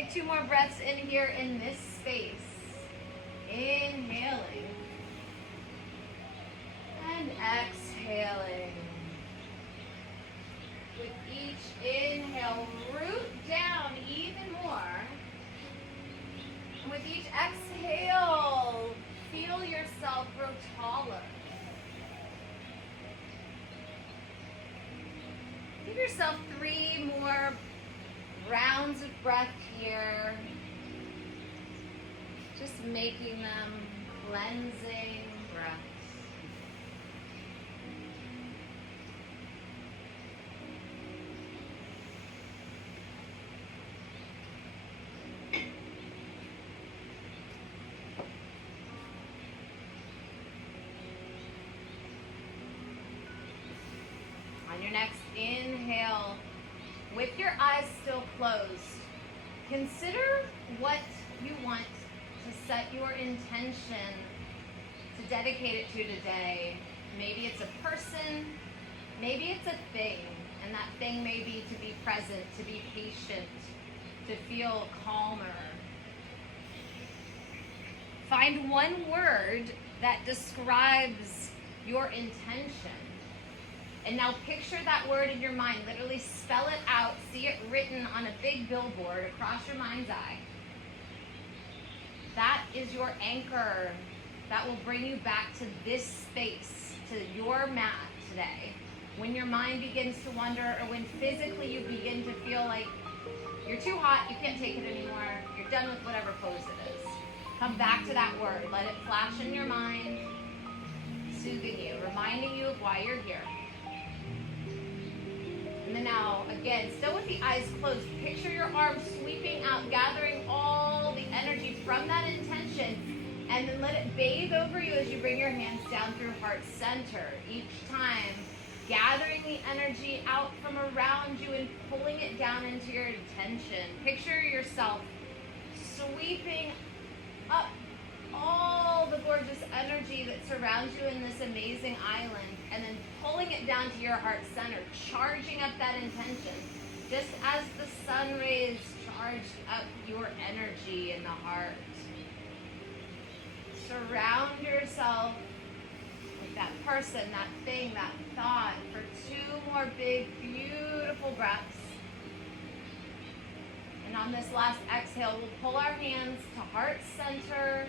Take 2 more breaths in here in this space. Inhaling. And exhaling. With each inhale, root down even more. And with each exhale, feel yourself grow taller. Give yourself 3 more rounds of breath here. Just making them cleansing breaths. On your next inhale, with your eyes still closed, consider what you want to set your intention to dedicate it to today. Maybe it's a person, maybe it's a thing, and that thing may be to be present, to be patient, to feel calmer. Find one word that describes your intention. And now picture that word in your mind. Literally spell it out. See it written on a big billboard across your mind's eye. That is your anchor that will bring you back to this space, to your mat today. When your mind begins to wander, or when physically you begin to feel like you're too hot, you can't take it anymore, you're done with whatever pose it is. Come back to that word. Let it flash in your mind, soothing you, reminding you of why you're here. And then now, again, still with the eyes closed, picture your arms sweeping out, gathering all the energy from that intention, and then let it bathe over you as you bring your hands down through heart center. Each time, gathering the energy out from around you and pulling it down into your intention. Picture yourself sweeping up all the gorgeous energy that surrounds you in this amazing island, and then pulling it down to your heart center, charging up that intention, just as the sun rays charged up your energy in the heart. Surround yourself with that person, that thing, that thought for 2 more big, beautiful breaths. And on this last exhale, we'll pull our hands to heart center,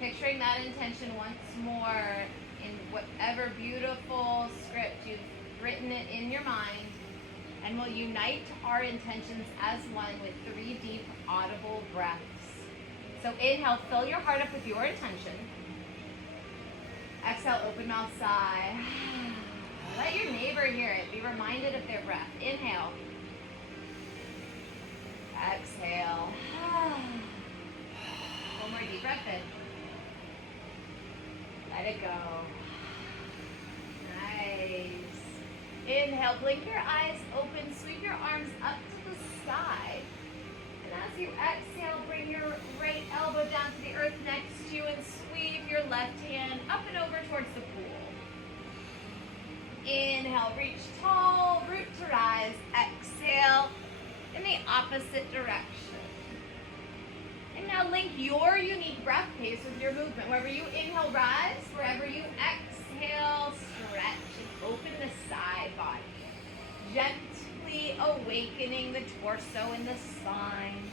picturing that intention once more in whatever beautiful script you've written it in your mind, and we'll unite our intentions as one with 3 deep audible breaths. So inhale, fill your heart up with your intention. Exhale, open mouth, sigh. Let your neighbor hear it. Be reminded of their breath. Inhale. Exhale. One more deep breath in. Let it go. Nice. Inhale, blink your eyes open, sweep your arms up to the sky. And as you exhale, bring your right elbow down to the earth next to you and sweep your left hand up and over towards the pool. Inhale, reach tall, root to rise. Exhale in the opposite direction. And now link your unique breath pace with your movement. Wherever you inhale, rise. Wherever you exhale, stretch and open the side body. Gently awakening the torso and the spine.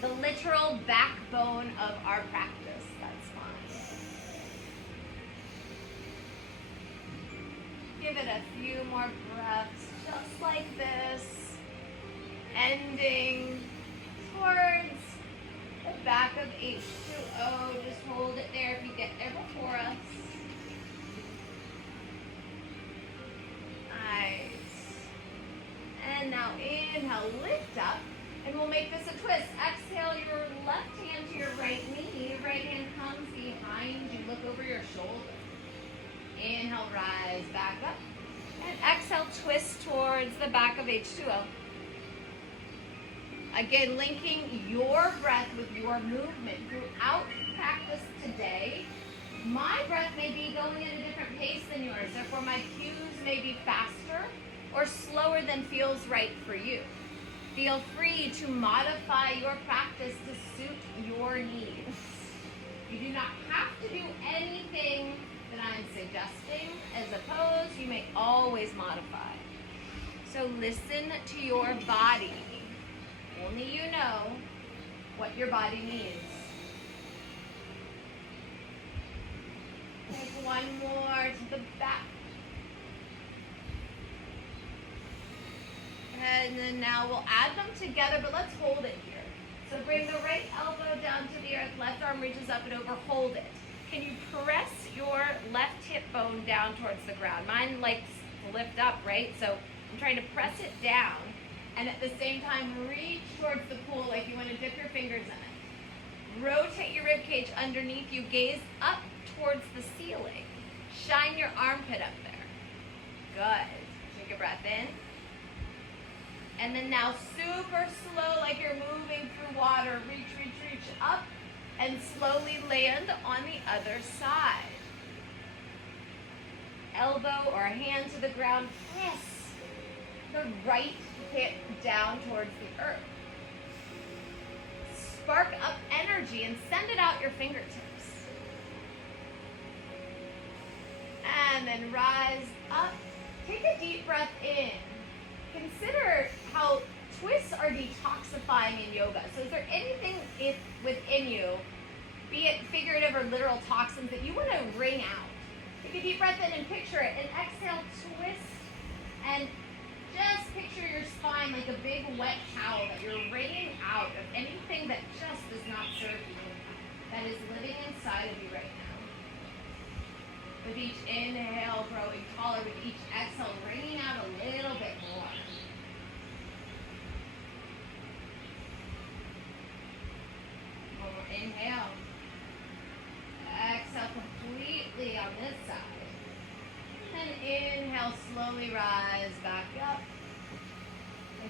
The literal backbone of our practice. That's fine. Give it a few more breaths, just like this. Ending towards the back of H2O. Just hold it there if you get there before us. Nice. And now inhale, lift up, and we'll make this a twist. Exhale your left hand to your right knee. Right hand comes behind you. Look over your shoulder. Inhale, rise back up. And exhale, twist towards the back of H2O. Again, linking your breath with your movement throughout practice today. My breath may be going at a different pace than yours, therefore my cues may be faster or slower than feels right for you. Feel free to modify your practice to suit your needs. You do not have to do anything that I'm suggesting. As opposed, you may always modify. So listen to your body. Only you know what your body needs. Take one more to the back. And then now we'll add them together, but let's hold it here. So bring the right elbow down to the earth, left arm reaches up and over, hold it. Can you press your left hip bone down towards the ground? Mine likes to lift up, right? So I'm trying to press it down and at the same time reach towards the pool like you want to dip your fingers in it. Rotate your rib cage underneath you, gaze up towards the ceiling. Shine your armpit up there. Good. Take a breath in. And then now super slow, like you're moving through water. Reach, reach, reach up and slowly land on the other side. Elbow or hand to the ground. Press the right hip down towards the earth. Spark up energy and send it out your fingertips. And then rise up. Take a deep breath in. Consider how twists are detoxifying in yoga. So is there anything within you, be it figurative or literal toxins, that you want to wring out? Take a deep breath in and picture it. And exhale, twist. And just picture your spine like a big wet towel that you're wringing out of anything that just does not serve you, that is living inside of you right now. With each inhale, growing taller. With each exhale, wringing out a little bit more. One more inhale. Exhale completely on this side. And inhale, slowly rise back up.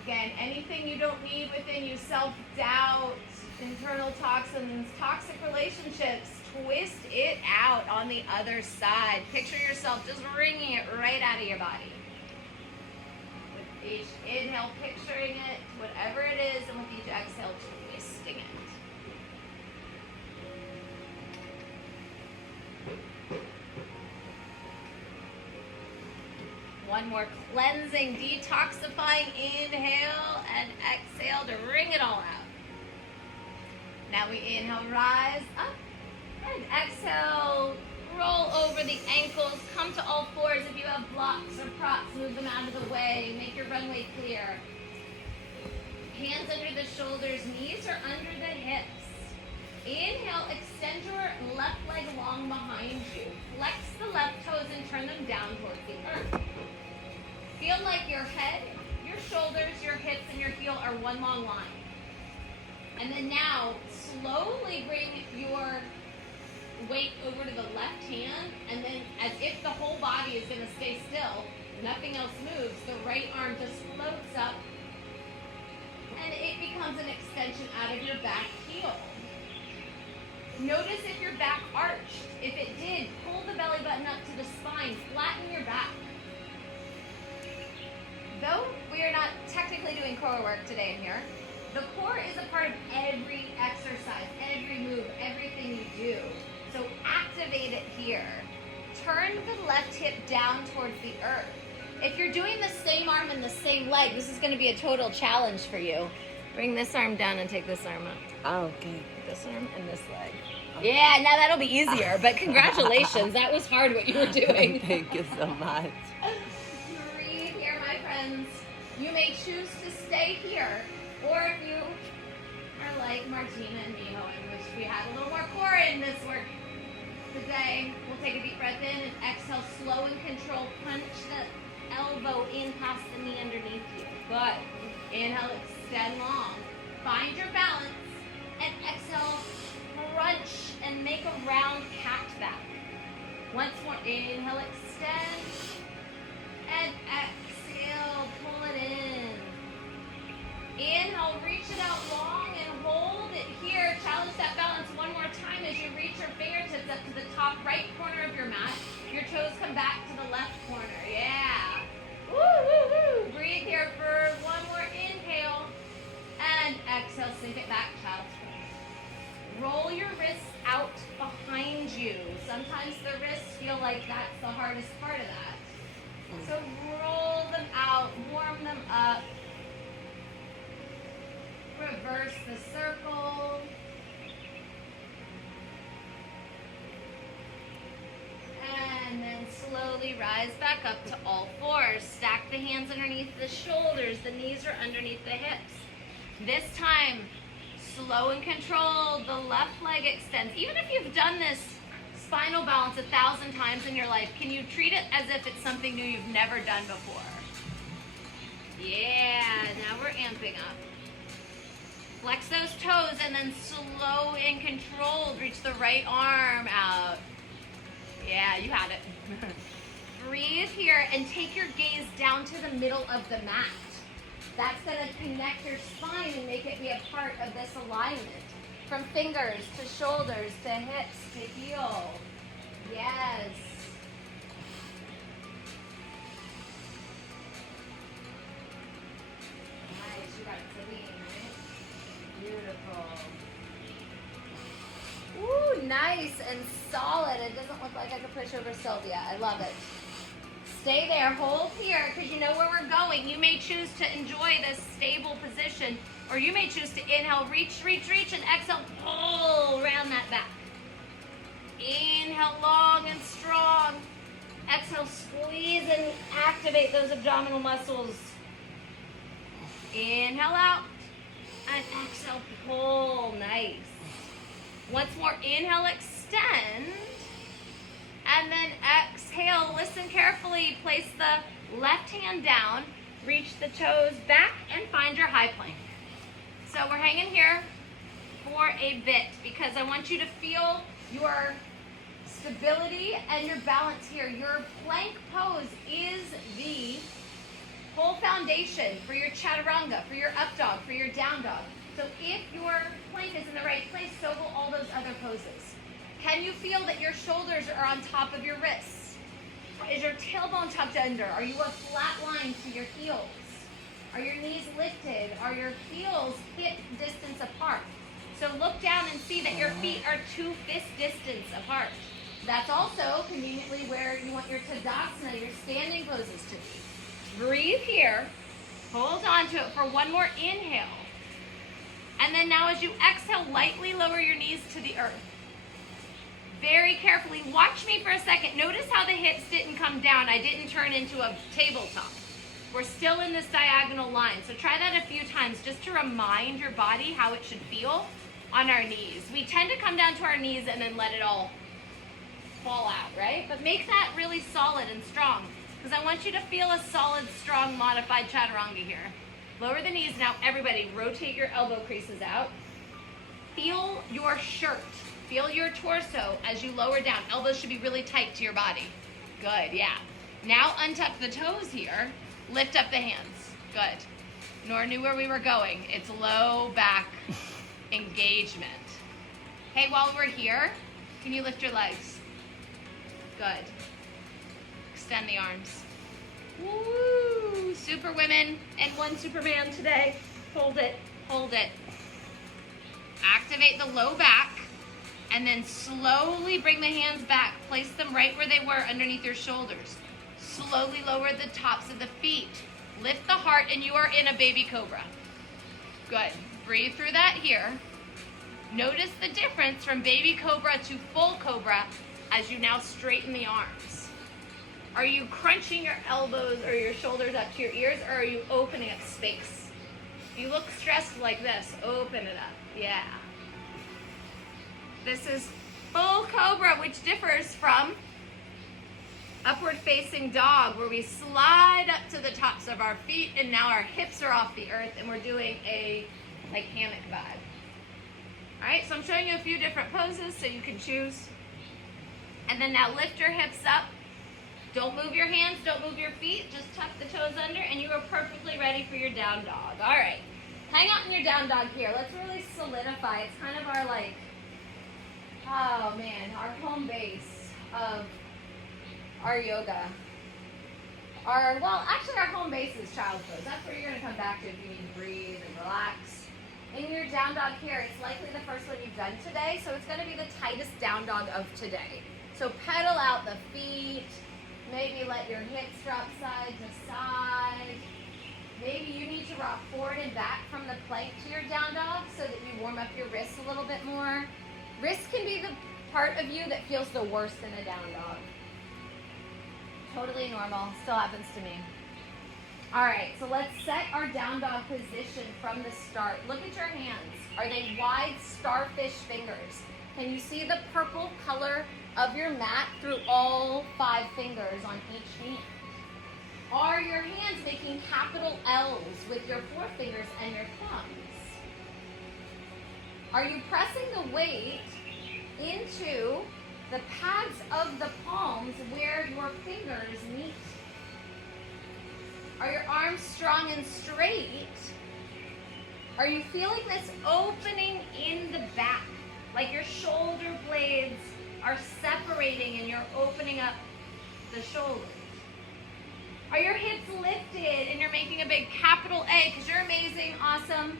Again, anything you don't need within you, self-doubt, internal toxins, toxic relationships, twist it out on the other side. Picture yourself just wringing it right out of your body. With each inhale, picturing it, whatever it is, and with each exhale, twisting it. One more cleansing, detoxifying inhale and exhale to wring it all out. Now we inhale, rise up, and exhale, roll over the ankles, come to all fours. If you have blocks or props, move them out of the way, make your runway clear. Hands under the shoulders, knees are under the hips. Inhale, extend your left leg long behind you. Flex the left toes and turn them down towards the earth. Feel like your head, your shoulders, your hips, and your heel are one long line. And then now, slowly bring your weight over to the left hand, and then as if the whole body is going to stay still, nothing else moves, the right arm just floats up, and it becomes an extension out of your back heel. Notice if your back arched. If it did, pull the belly button up to the spine, flatten your back. Though we are not technically doing core work today in here, the core is a part of every exercise, every move, everything you do. So activate it here. Turn the left hip down towards the earth. If you're doing the same arm and the same leg, this is going to be a total challenge for you. Bring this arm down and take this arm up. Oh, okay. This arm and this leg. Yeah, now that'll be easier, but congratulations. That was hard what you were doing. Thank you so much. Breathe here, my friends. You may choose to stay here, or if you are like Martina and Miho, and wish we had a little more core in this work today, we'll take a deep breath in and exhale, slow and control. Punch the elbow in past the knee underneath you. Good. Inhale, extend long. Find your balance, and exhale, crunch, and make a round cat back. Once more, inhale, extend, and exhale, pull it in. Inhale, reach it out long and hold it here. Challenge that balance one more time as you reach your fingertips up to the top right corner of your mat. Your toes come back to the left corner. Yeah. Woo, woo, woo. Sometimes the wrists feel like that's the hardest part of that. So roll them out, warm them up. Reverse the circle. And then slowly rise back up to all fours. Stack the hands underneath the shoulders. The knees are underneath the hips. This time, slow and controlled. The left leg extends. Even if you've done this spinal balance 1,000 times in your life, can you treat it as if it's something new you've never done before? Yeah, now we're amping up. Flex those toes and then slow and controlled. Reach the right arm out. Yeah, you had it. Breathe here and take your gaze down to the middle of the mat. That's going to connect your spine and make it be a part of this alignment. From fingers to shoulders to hips to heel. Yes. Nice, you got it clean, right? Beautiful. Ooh, nice and solid. It doesn't look like I could push over Sylvia. I love it. Stay there, hold here, because you know where we're going. You may choose to enjoy this stable position, or you may choose to inhale, reach, reach, reach, and exhale, pull around that back. Inhale long and strong. Exhale, squeeze and activate those abdominal muscles. Inhale out, and exhale, pull. Nice. Once more, inhale, extend. And then exhale, listen carefully. Place the left hand down, reach the toes back, and find your high plank. So we're hanging here for a bit because I want you to feel your stability and your balance here. Your plank pose is the whole foundation for your chaturanga, for your up dog, for your down dog. So if your plank is in the right place, so will all those other poses. Can you feel that your shoulders are on top of your wrists? Is your tailbone tucked under? Are you a flat line to your heels? Are your knees lifted? Are your heels hip distance apart? So look down and see that your feet are 2 fist distance apart. That's also conveniently where you want your Tadasana, your standing poses to be. Breathe here. Hold on to it for one more inhale. And then now as you exhale, lightly lower your knees to the earth. Very carefully, watch me for a second. Notice how the hips didn't come down. I didn't turn into a tabletop. We're still in this diagonal line. So try that a few times just to remind your body how it should feel on our knees. We tend to come down to our knees and then let it all fall out, right? But make that really solid and strong because I want you to feel a solid, strong, modified chaturanga here. Lower the knees. Now, everybody, rotate your elbow creases out. Feel your shirt. Feel your torso as you lower down. Elbows should be really tight to your body. Good, yeah. Now untuck the toes here. Lift up the hands. Good. Nora knew where we were going. It's low back engagement. Hey, while we're here, can you lift your legs? Good. Extend the arms. Woo! Super women and one Superman today. Hold it, hold it. Activate the low back. And then slowly bring the hands back. Place them right where they were underneath your shoulders. Slowly lower the tops of the feet. Lift the heart and you are in a baby cobra. Good. Breathe through that here. Notice the difference from baby cobra to full cobra as you now straighten the arms. Are you crunching your elbows or your shoulders up to your ears, or are you opening up space? You look stressed like this. Open it up. Yeah. This is full cobra, which differs from upward facing dog, where we slide up to the tops of our feet and now our hips are off the earth and we're doing a like hammock vibe. All right, so I'm showing you a few different poses so you can choose. And then now lift your hips up. Don't move your hands, don't move your feet, just tuck the toes under and you are perfectly ready for your down dog. All right, hang out in your down dog here. Let's really solidify. It's kind of our like, oh man, our home base of our yoga. Our home base is child's pose. That's where you're gonna come back to if you need to breathe and relax. In your down dog here, it's likely the first one you've done today, so it's gonna be the tightest down dog of today. So pedal out the feet. Maybe let your hips drop side to side. Maybe you need to rock forward and back from the plank to your down dog so that you warm up your wrists a little bit more. Wrists can be the part of you that feels the worst in a down dog. Totally normal, still happens to me. All right, so let's set our down dog position from the start. Look at your hands. Are they wide starfish fingers? Can you see the purple color of your mat through all 5 fingers on each hand? Are your hands making capital L's with your forefingers and your thumbs? Are you pressing the weight into the pads of the palms where your fingers meet? Are your arms strong and straight? Are you feeling this opening in the back? Like your shoulder blades are separating and you're opening up the shoulders. Are your hips lifted and you're making a big capital A because you're amazing, awesome?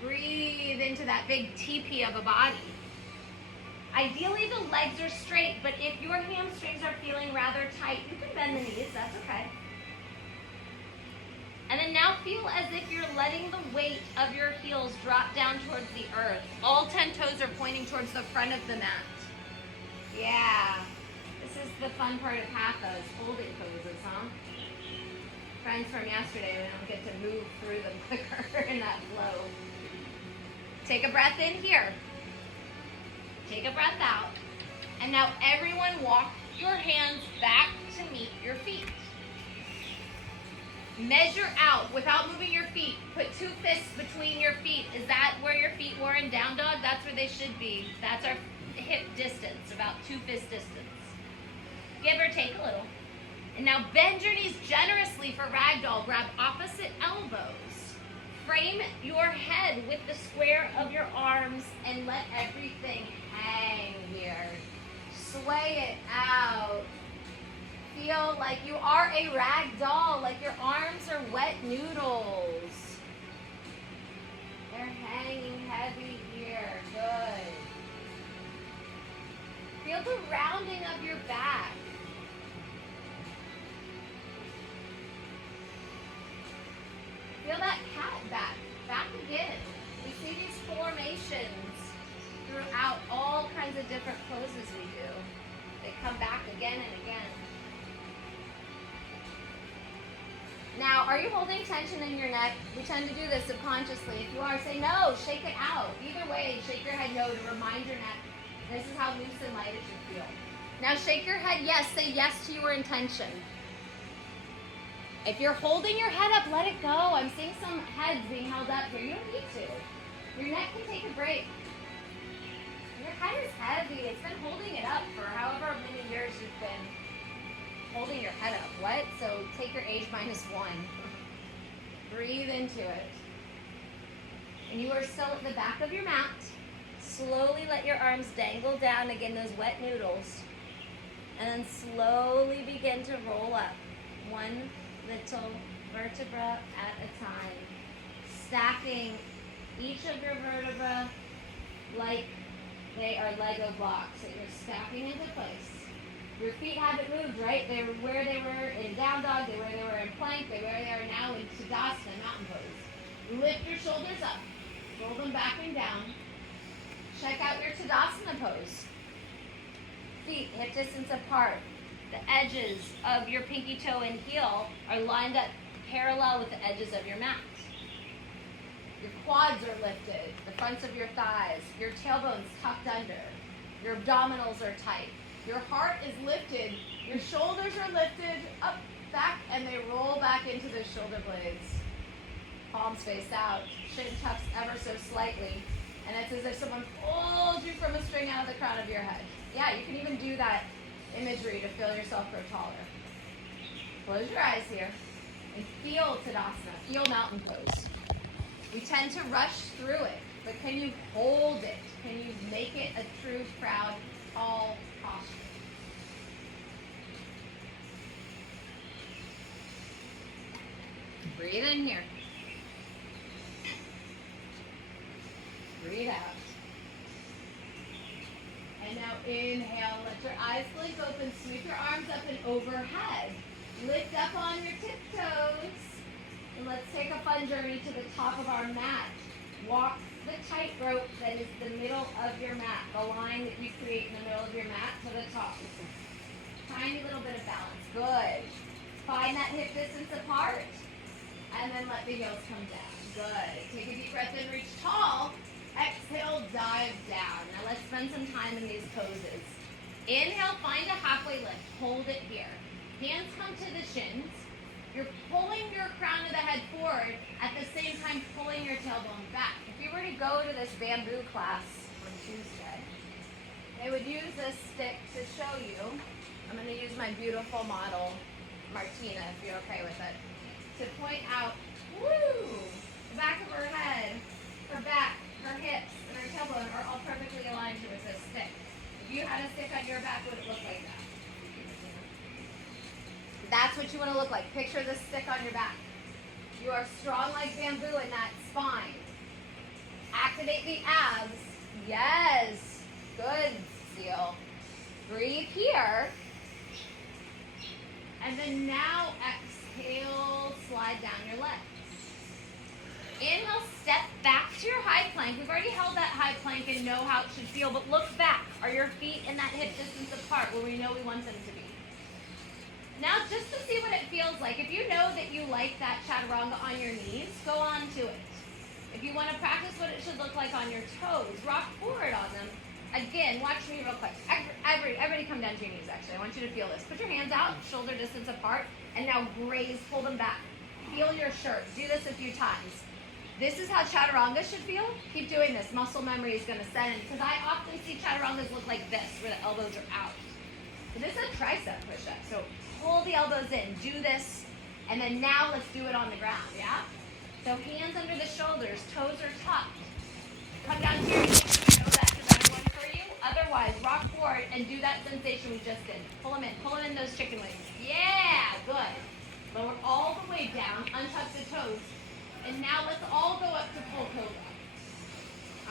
Breathe into that big teepee of a body. Ideally, the legs are straight, but if your hamstrings are feeling rather tight, you can bend the knees, that's okay. And then now feel as if you're letting the weight of your heels drop down towards the earth. All 10 toes are pointing towards the front of the mat. Yeah. This is the fun part of hatha, is holding poses, huh? Friends from yesterday, we don't get to move through them quicker in that flow. Take a breath in here. Take a breath out. And now everyone walk your hands back to meet your feet. Measure out without moving your feet. Put 2 fists between your feet. Is that where your feet were in down dog? That's where they should be. That's our hip distance, about 2 fist distance. Give or take a little. And now bend your knees generously for ragdoll. Grab opposite elbows. Frame your head with the square of your arms and let everything hang here. Sway it out. Feel like you are a rag doll, like your arms are wet noodles. They're hanging heavy here. Good. Feel the rounding of your back. Feel that cat back. Back again. We see these formations throughout all kinds of different poses we do. They come back again and again. Now, are you holding tension in your neck? We tend to do this subconsciously. If you are, say no, shake it out. Either way, shake your head no to remind your neck this is how loose and light it should feel. Now shake your head yes, say yes to your intention. If you're holding your head up, let it go. I'm seeing some heads being held up here. You don't need to. Your neck can take a break. Your head is heavy. It's been holding it up for however many years you've been holding your head up. What? So take your age -1. Breathe into it. And you are still at the back of your mat. Slowly let your arms dangle down, again, those wet noodles. And then slowly begin to roll up. One little vertebra at a time. Stacking each of your vertebrae like they are Lego blocks that you're stacking into place. Your feet haven't moved, right? They were where they were in down dog, they were where they were in plank, they were where they are now in Tadasana, mountain pose. Lift your shoulders up. Roll them back and down. Check out your Tadasana pose. Feet hip distance apart. The edges of your pinky toe and heel are lined up parallel with the edges of your mat. Your quads are lifted, the fronts of your thighs, your tailbone's tucked under, your abdominals are tight. Your heart is lifted, your shoulders are lifted up, back, and they roll back into the shoulder blades. Palms face out, shin tucks ever so slightly, and it's as if someone pulls you from a string out of the crown of your head. Yeah, you can even do that imagery to feel yourself grow taller. Close your eyes here and feel Tadasana, feel mountain pose. We tend to rush through it, but can you hold it? Can you make it a true, proud, tall posture? Breathe in here. Breathe out. And now inhale, let your eyes blink open, sweep your arms up and overhead. Lift up on your tiptoes. And let's take a fun journey to the top of our mat. Walk the tightrope that is the middle of your mat, the line that you create in the middle of your mat to the top. Tiny little bit of balance. Good. Find that hip distance apart. And then let the heels come down. Good. Take a deep breath in, reach tall. Exhale, dive down. Now let's spend some time in these poses. Inhale, find a halfway lift. Hold it here. Hands come to the shins. You're pulling your crown of the head forward, at the same time pulling your tailbone back. If you were to go to this bamboo class on Tuesday, they would use this stick to show you. I'm going to use my beautiful model, Martina, if you're okay with it, to point out, woo, the back of her head, her back, her hips, and her tailbone are all perfectly aligned here with this stick. If you had a stick on your back, would it look like that? That's what you want to look like. Picture the stick on your back. You are strong like bamboo in that spine. Activate the abs. Yes. Good, Seal. Breathe here. And then now exhale, slide down your legs. Inhale, step back to your high plank. We've already held that high plank and know how it should feel, but look back. Are your feet in that hip distance apart where we know we want them to be? Now, just to see what it feels like, if you know that you like that chaturanga on your knees, go on to it. If you want to practice what it should look like on your toes, rock forward on them. Again, watch me real quick. Everybody come down to your knees, actually. I want you to feel this. Put your hands out, shoulder distance apart, and now graze, pull them back. Feel your shirt. Do this a few times. This is how chaturanga should feel. Keep doing this. Muscle memory is going to send, because I often see chaturangas look like this, where the elbows are out. So this is a tricep push-up. So pull the elbows in, do this, and then now let's do it on the ground, yeah? So hands under the shoulders, toes are tucked. Come down to your knees, you know that's the better one for you. Otherwise, rock forward and do that sensation we just did. Pull them in those chicken wings. Yeah, good. Lower all the way down, untuck the toes. And now let's all go up to full cobra.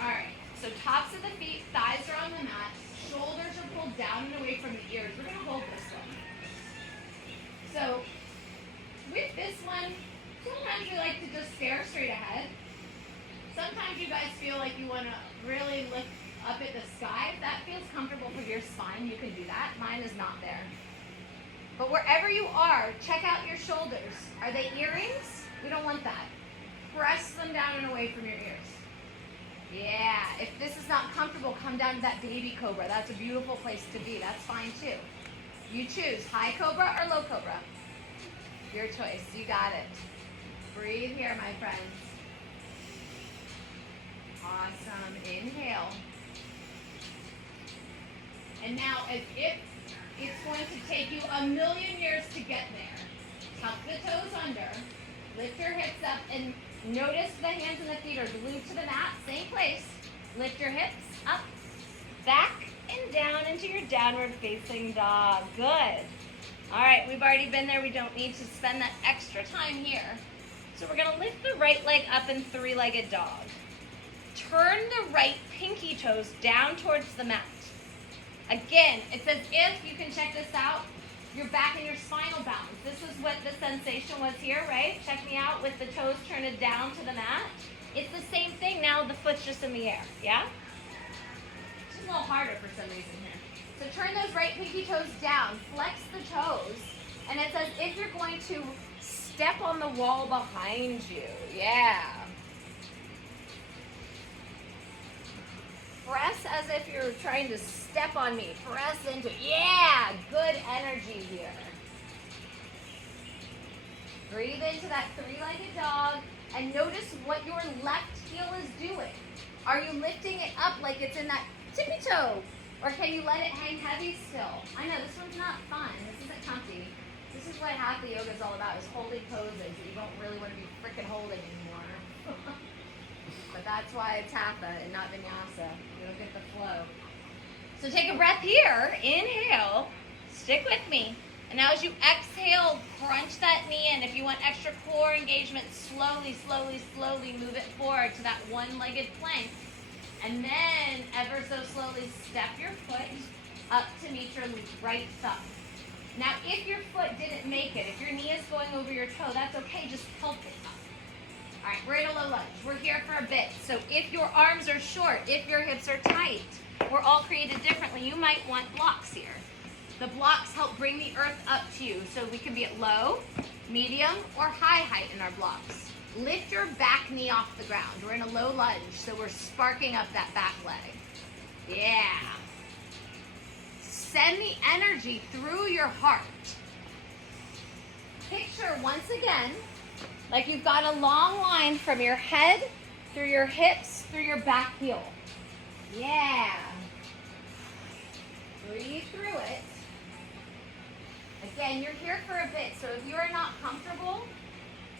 All right, so tops of the feet, thighs are on the mat, shoulders are pulled down and away from the ears. We're gonna hold this one. So with this one, sometimes we like to just stare straight ahead. Sometimes you guys feel like you want to really look up at the sky. If that feels comfortable for your spine, you can do that. Mine is not there. But wherever you are, check out your shoulders. Are they earrings? We don't want that. Press them down and away from your ears. Yeah, if this is not comfortable, come down to that baby cobra. That's a beautiful place to be. That's fine too. You choose high cobra or low cobra. Your choice. You got it. Breathe here, my friends. Awesome. Inhale. And now, as if it's going to take you a million years to get there, tuck the toes under, lift your hips up, and notice the hands and the feet are glued to the mat. Same place. Lift your hips up, back, and down into your downward facing dog. Good. All right, we've already been there. We don't need to spend that extra time here. So we're going to lift the right leg up in three-legged dog. Turn the right pinky toes down towards the mat. Again, it's as if, you can check this out, your back and your spinal balance. This is what the sensation was here, right? Check me out with the toes turned down to the mat. It's the same thing now, the foot's just in the air, yeah? It's a little harder for some reason here. So turn those right pinky toes down, flex the toes, and it's as if you're going to step on the wall behind you, yeah. Press as if you're trying to step on me. Press into it. Yeah, good energy here. Breathe into that three-legged dog and notice what your left heel is doing. Are you lifting it up like it's in that tippy toe? Or can you let it hang heavy still? I know, this one's not fun. This isn't comfy. This is what Hatha yoga is all about, is holding poses that you don't really want to be freaking holding anymore. But that's why it's Hatha and not Vinyasa. You don't get the flow. So take a breath here. Inhale. Stick with me. And now as you exhale, crunch that knee in. If you want extra core engagement, slowly, slowly, slowly move it forward to that one-legged plank. And then ever so slowly step your foot up to meet your right thumb. Now, if your foot didn't make it, if your knee is going over your toe, that's okay. Just tilt it up. All right, we're in a low lunge. We're here for a bit. So if your arms are short, if your hips are tight, we're all created differently. You might want blocks here. The blocks help bring the earth up to you, so we can be at low, medium, or high height in our blocks. Lift your back knee off the ground. We're in a low lunge, so we're sparking up that back leg. Yeah. Send the energy through your heart. Picture once again, like you've got a long line from your head, through your hips, through your back heel. Yeah. Breathe through it. Again, you're here for a bit, so if you are not comfortable,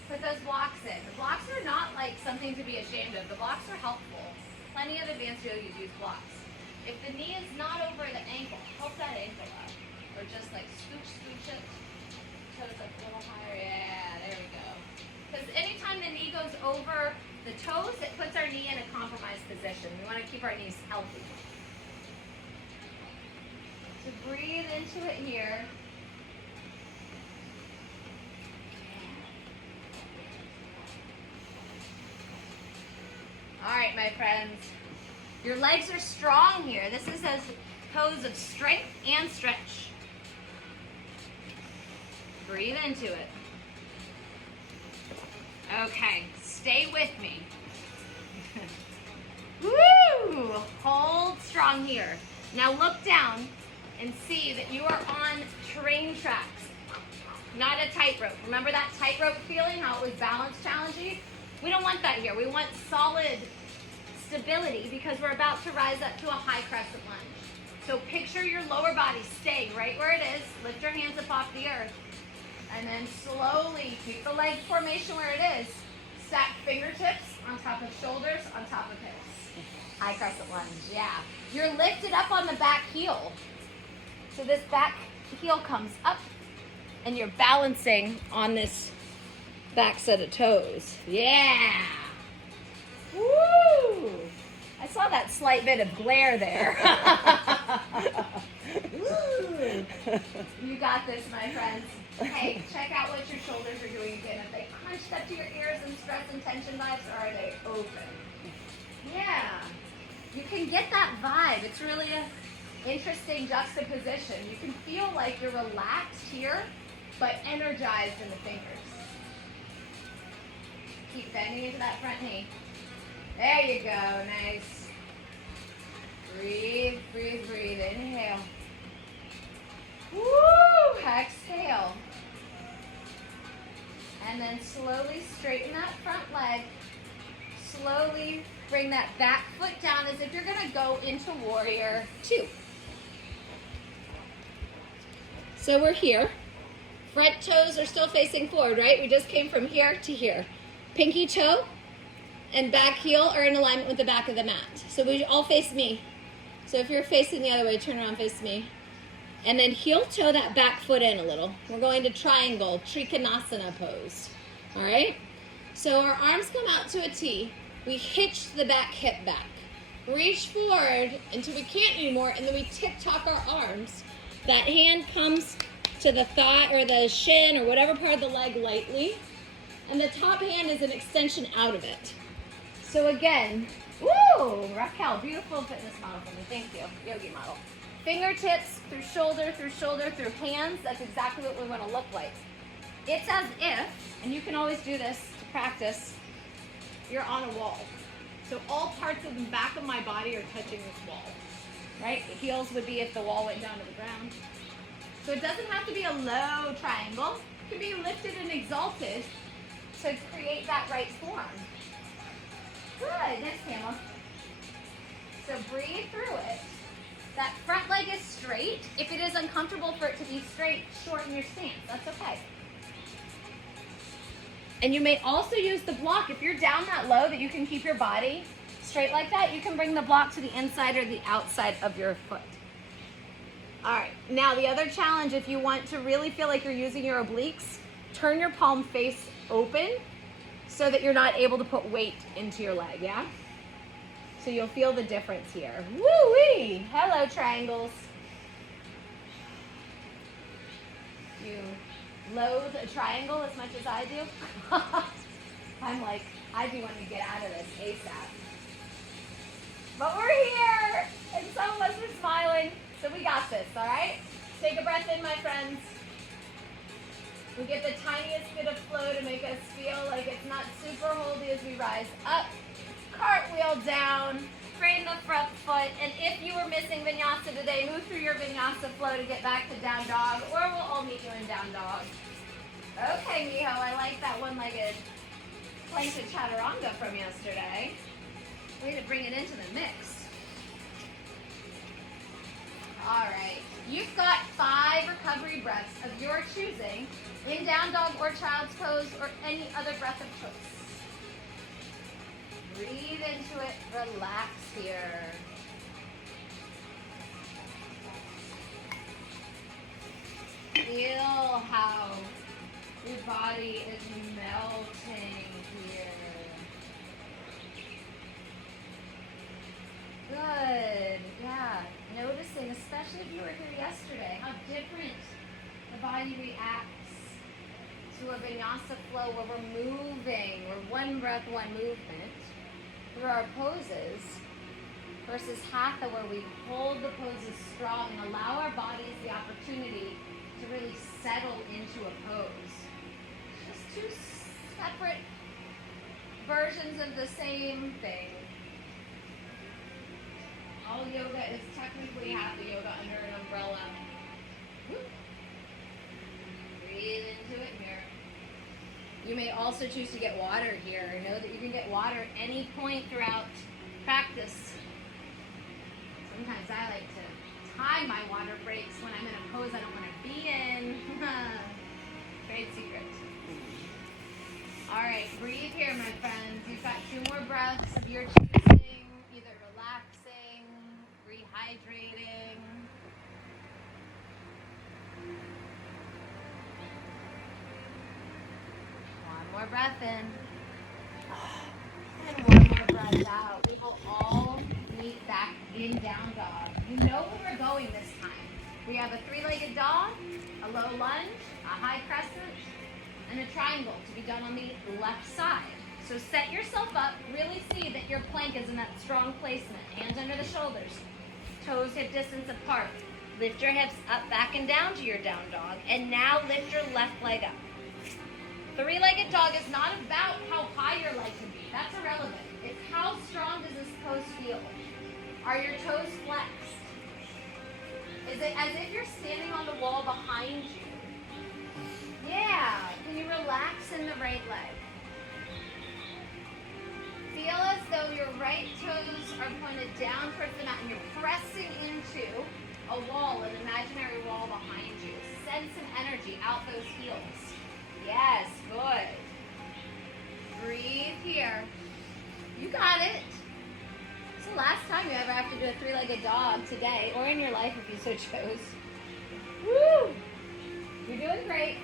put those blocks in. The blocks are not like something to be ashamed of. The blocks are helpful. Plenty of advanced yogis use blocks. If the knee is not over the ankle, help that ankle up. Or just like scooch it. Toes up a little higher. Yeah, there we go. Because anytime the knee goes over the toes, it puts our knee in a compromised position. We want to keep our knees healthy. So breathe into it here. All right, my friends. Your legs are strong here. This is a pose of strength and stretch. Breathe into it. Okay, stay with me. Woo! Hold strong here. Now look down and see that you are on train tracks, not a tightrope. Remember that tightrope feeling, how it was balance challenging? We don't want that here. We want solid stability because we're about to rise up to a high crescent lunge. So picture your lower body staying right where it is. Lift your hands up off the earth. And then slowly keep the leg formation where it is. Stack fingertips on top of shoulders, on top of hips. High crescent lunge, yeah. You're lifted up on the back heel. So this back heel comes up and you're balancing on this back set of toes. Yeah. Woo! I saw that slight bit of glare there. You got this, my friends. Hey, check out what your shoulders are doing again. If they crunched up to your ears and stress and tension vibes, or are they open? Yeah. You can get that vibe. It's really an interesting juxtaposition. You can feel like you're relaxed here, but energized in the fingers. Keep bending into that front knee. There you go. Nice. Breathe, breathe, breathe. Inhale. Woo! Exhale. And then slowly straighten that front leg. Slowly bring that back foot down as if you're going to go into warrior two. So we're here. Front toes are still facing forward, right? We just came from here to here. Pinky toe and back heel are in alignment with the back of the mat. So we all face me. So if you're facing the other way, turn around, face me. And then heel toe that back foot in a little. We're going to triangle, trikonasana pose. All right? So our arms come out to a T. We hitch the back hip back. Reach forward until we can't anymore, and then we tick-tock our arms. That hand comes to the thigh or the shin or whatever part of the leg lightly. And the top hand is an extension out of it. So again, woo, Raquel, beautiful fitness model for me. Thank you, yogi model. Fingertips through shoulder, through hands. That's exactly what we want to look like. It's as if, and you can always do this to practice, you're on a wall. So all parts of the back of my body are touching this wall, right? The heels would be if the wall went down to the ground. So it doesn't have to be a low triangle. It can be lifted and exalted to create that right form. Good, next Pamela. So breathe through it. That front leg is straight. If it is uncomfortable for it to be straight, shorten your stance. That's okay. And you may also use the block. If you're down that low that you can keep your body straight like that, you can bring the block to the inside or the outside of your foot. All right, now the other challenge, if you want to really feel like you're using your obliques, turn your palm face open so that you're not able to put weight into your leg, yeah? So you'll feel the difference here. Woo-wee! Hello, triangles. You loathe a triangle as much as I do? I'm like, I do want to get out of this ASAP. But we're here, and some of us are smiling, so we got this, all right? Take a breath in, my friends. We get the tiniest bit of flow to make us feel like it's not super holdy as we rise up. Cartwheel down, frame the front foot, and if you were missing vinyasa today, move through your vinyasa flow to get back to down dog, or we'll all meet you in down dog. Okay, Miho, I like that one-legged plank to chaturanga from yesterday. Way to bring it into the mix. All right, you've got 5 recovery breaths of your choosing in down dog or child's pose or any other breath of choice. Breathe into it, relax here. Feel how your body is melting here. Good, yeah. Noticing, especially if you were here yesterday, how different the body reacts to a vinyasa flow where we're moving, we're one breath, one movement through our poses, versus hatha where we hold the poses strong and allow our bodies the opportunity to really settle into a pose. Just 2 separate versions of the same thing. All yoga is technically hatha yoga under an umbrella. Whoop. Breathe into it here. You may also choose to get water here. Know that you can get water at any point throughout practice. Sometimes I like to time my water breaks when I'm in a pose I don't want to be in. Trade secret. All right, breathe here, my friends. You've got 2 more breaths of your choosing, either relaxing, rehydrating. More breath in. And one more breath out. We will all meet back in down dog. You know where we're going this time. We have a 3-legged dog, a low lunge, a high crescent, and a triangle to be done on the left side. So set yourself up. Really see that your plank is in that strong placement. Hands under the shoulders. Toes hip distance apart. Lift your hips up, back, and down to your down dog. And now lift your left leg up. 3-legged dog is not about how high your leg can be. That's irrelevant. It's how strong does this pose feel? Are your toes flexed? Is it as if you're standing on the wall behind you? Yeah. Can you relax in the right leg? Feel as though your right toes are pointed down towards the mat and you're pressing into a wall, an imaginary wall behind you. Send some energy out those heels. Yes, good. Breathe here. You got it. It's the last time you ever have to do a 3-legged dog today, or in your life if you so chose. Woo! You're doing great.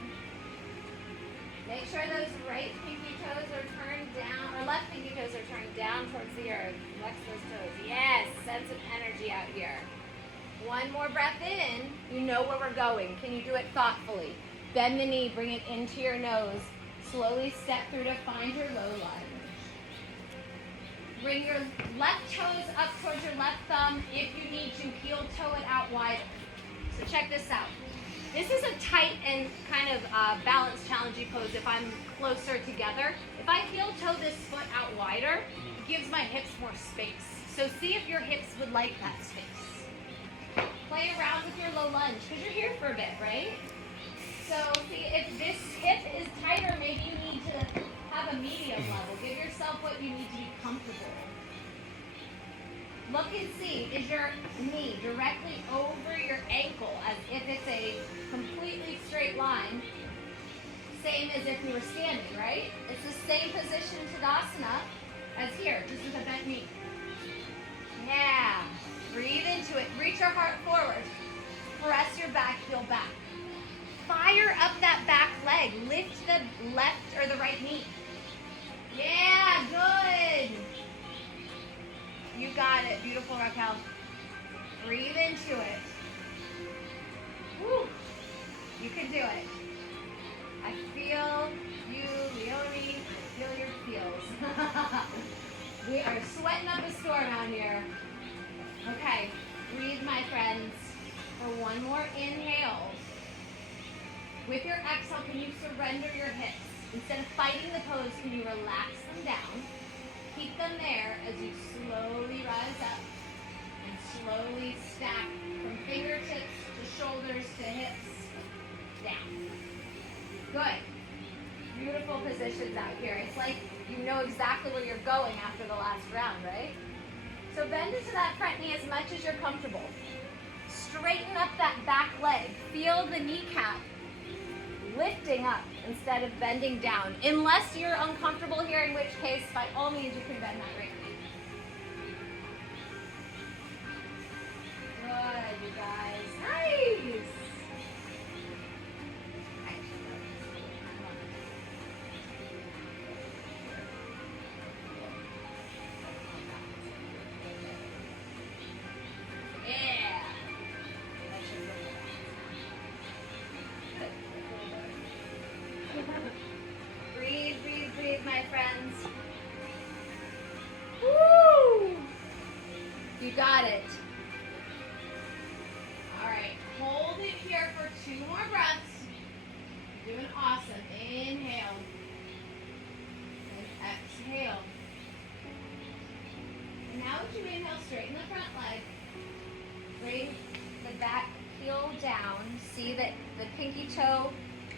Make sure those right pinky toes are turned down, or left pinky toes are turned down towards the earth. Flex those toes. Yes, send some energy out here. One more breath in. You know where we're going. Can you do it thoughtfully? Bend the knee, bring it into your nose. Slowly step through to find your low lunge. Bring your left toes up towards your left thumb. If you need to, heel toe it out wider. So check this out. This is a tight and kind of balance challenging pose if I'm closer together. If I heel toe this foot out wider, it gives my hips more space. So see if your hips would like that space. Play around with your low lunge, because you're here for a bit, right? So see, if this hip is tighter, maybe you need to have a medium level. Give yourself what you need to be comfortable. Look and see, is your knee directly over your ankle as if it's a completely straight line? Same as if you were standing, right? It's the same position Tadasana as here, just with a bent knee. Yeah, breathe into it. Reach your heart forward. Press your back heel back. Fire up that back leg. Lift the left or the right knee. Yeah, good. You do it. I feel you, Leonie. I feel your feels. We are sweating up a storm out here. Okay, breathe, my friends, for one more inhale. With your exhale, can you surrender your hips? Instead of fighting the pose, can you relax them down? Keep them there as you slowly rise up and slowly stack from fingertips to shoulders to hips down. Good. Beautiful positions out here. It's like you know exactly where you're going after the last round, right? So bend into that front knee as much as you're comfortable. Straighten up that back leg. Feel the kneecap lifting up instead of bending down. Unless you're uncomfortable here, in which case, by all means, you can bend that right knee. Good, you guys. Nice. Breathe, breathe, breathe, my friends. Woo! You got it. All right, hold it here for 2 more breaths. You're doing awesome. Inhale. And exhale. And now as you inhale, straighten the front leg. Bring the back heel down. See that the pinky toe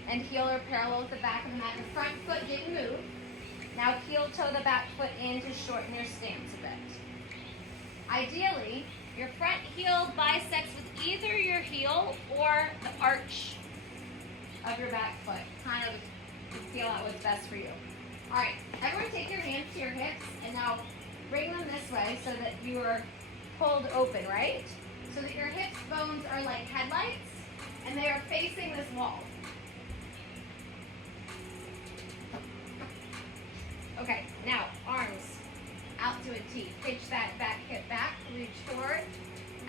and heel are parallel with the back of the mat. The front foot didn't move. Now heel toe the back foot in to shorten your stance a bit. Ideally, your front heel bisects with either your heel or the arch of your back foot. Kind of feel out what's best for you. All right, everyone take your hands to your hips and now bring them this way so that you are pulled open, right? So that your hips bones are like headlights and they are facing this wall. Okay, now arms out to a T. Pitch that back hip back, reach forward,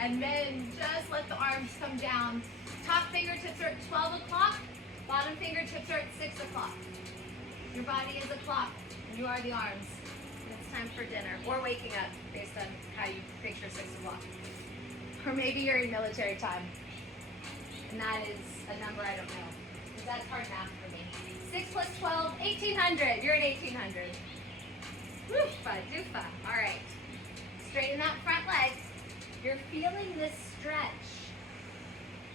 and then just let the arms come down. Top fingertips are at 12 o'clock, bottom fingertips are at 6 o'clock. Your body is a clock, and you are the arms. And it's time for dinner, or waking up, based on how you picture 6 o'clock. Or maybe you're in military time, and that is a number I don't know, because that's hard math for me. 6 plus 12, 1,800. You're at 1,800. Woofa doofa. All right. Straighten that front leg. You're feeling this stretch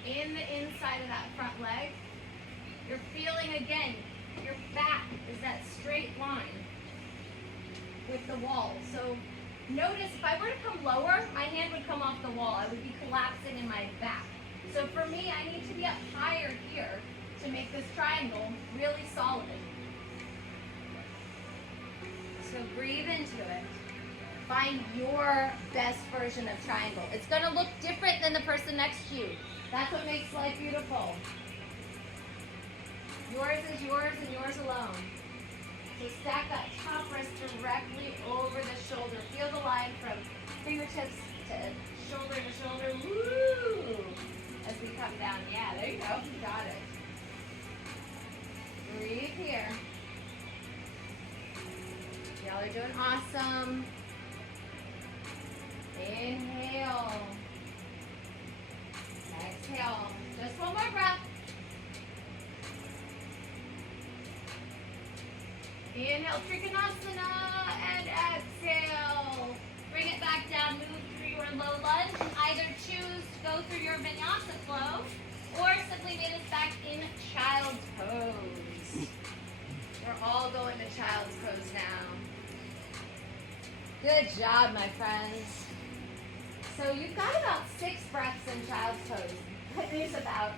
in the inside of that front leg. You're feeling, again, your back is that straight line with the wall. So notice if I were to come lower, my hand would come off the wall. I would be collapsing in my back. So for me, I need to be up higher here to make this triangle really solid. So breathe into it. Find your best version of triangle. It's going to look different than the person next to you. That's what makes life beautiful. Yours is yours and yours alone. So stack that top wrist directly over the shoulder. Feel the line from fingertips to shoulder. Woo! As we come down. Yeah, there you go. You got it. Breathe here. Y'all are doing awesome. Inhale. Exhale. Just one more breath. Inhale, Trikonasana, and exhale. Bring it back down, move through your low lunge, and either choose to go through your vinyasa flow, or simply meet us back in child's pose. We're all going to child's pose now. Good job, my friends. So you've got about 6 breaths in child's pose. Good news about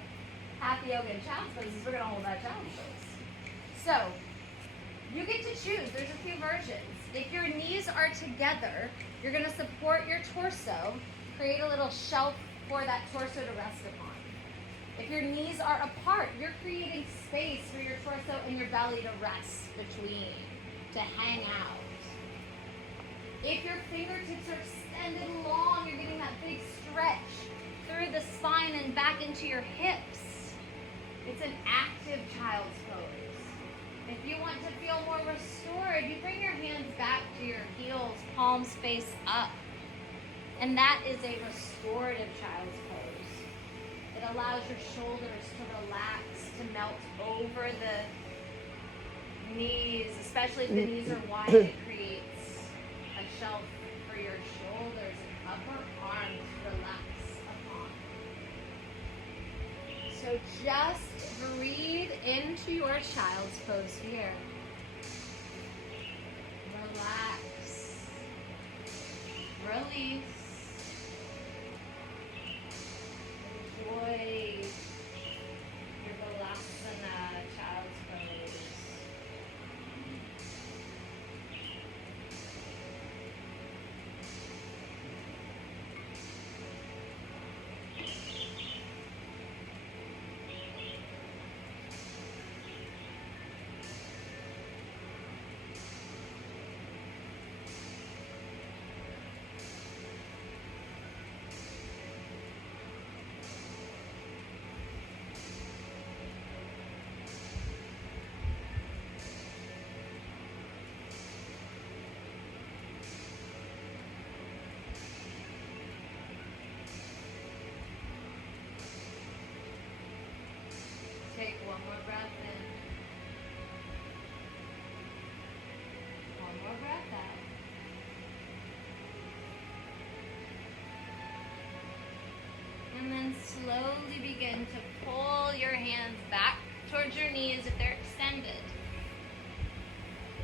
happy yoga and child's pose is we're going to hold that child's pose. So you get to choose. There's a few versions. If your knees are together, you're going to support your torso, create a little shelf for that torso to rest upon. If your knees are apart, you're creating space for your torso and your belly to rest between, to hang out. If your fingertips are extended long, you're getting that big stretch through the spine and back into your hips. It's an active child's pose. If you want to feel more restored, you bring your hands back to your heels, palms face up. And that is a restorative child's pose. It allows your shoulders to relax, to melt over the knees, especially if the knees are wide. It creates a shelf for your shoulders and upper arms to relax upon. So just breathe into your child's pose here. Relax. Release. Enjoy your Vipassana child's pose. Take one more breath in. One more breath out. And then slowly begin to pull your hands back towards your knees if they're extended.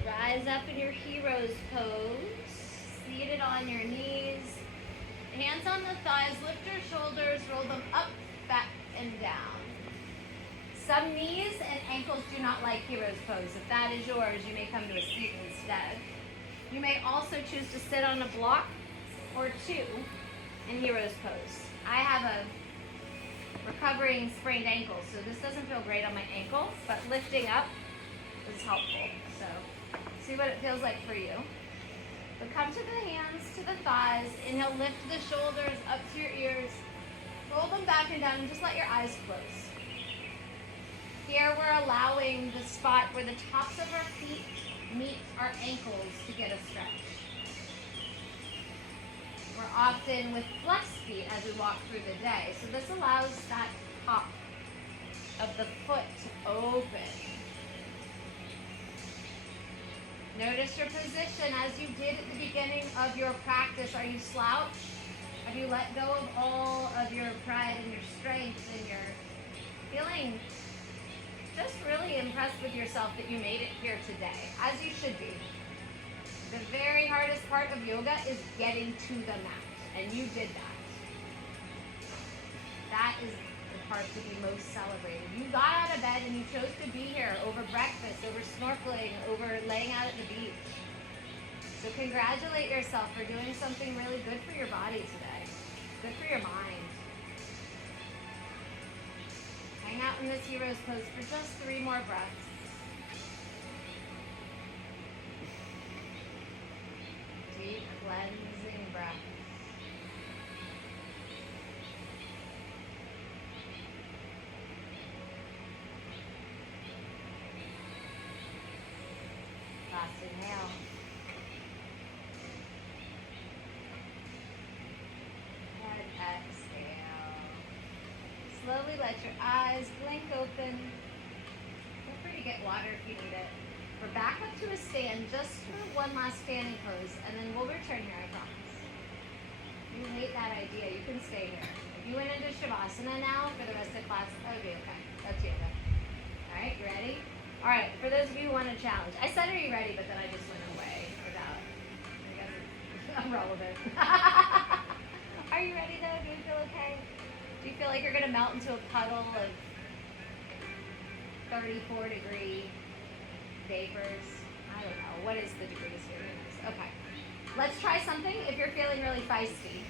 Rise up in your hero's pose, seated on your knees. Hands on the thighs, lift your shoulders, roll them up, back, and down. Some knees and ankles do not like hero's pose. If that is yours, you may come to a seat instead. You may also choose to sit on a block or two in hero's pose. I have a recovering sprained ankle, so this doesn't feel great on my ankle, but lifting up is helpful. So see what it feels like for you. But come to the hands, to the thighs. Inhale, lift the shoulders up to your ears. Roll them back and down and just let your eyes close. Here we're allowing the spot where the tops of our feet meet our ankles to get a stretch. We're often with flexed feet as we walk through the day, so this allows that top of the foot to open. Notice your position as you did at the beginning of your practice. Are you slouched? Have you let go of all of your pride and your strength and your feeling just really impressed with yourself that you made it here today, as you should be. The very hardest part of yoga is getting to the mat, and you did that. That is the part to be most celebrated. You got out of bed and you chose to be here over breakfast, over snorkeling, over laying out at the beach. So congratulate yourself for doing something really good for your body today, good for your mind. Hang out in this hero's pose for just 3 more breaths. Deep cleansing breath. Last inhale. And exhale. Slowly let your eyes blink open. Feel free to get water if you need it. We're back up to a stand just for one last standing pose, and then we'll return here, I promise. If you hate that idea, you can stay here. If you went into Shavasana now for the rest of the class, that would be okay. That's you. All right, you ready? All right, for those of you who want a challenge. I said, are you ready? But then I just went away without, I guess it's irrelevant. Are you ready though? Do you feel okay? Do you feel like you're going to melt into a puddle of 34 degree vapors? I don't know. What is the degrees here? Okay. Let's try something. If you're feeling really feisty,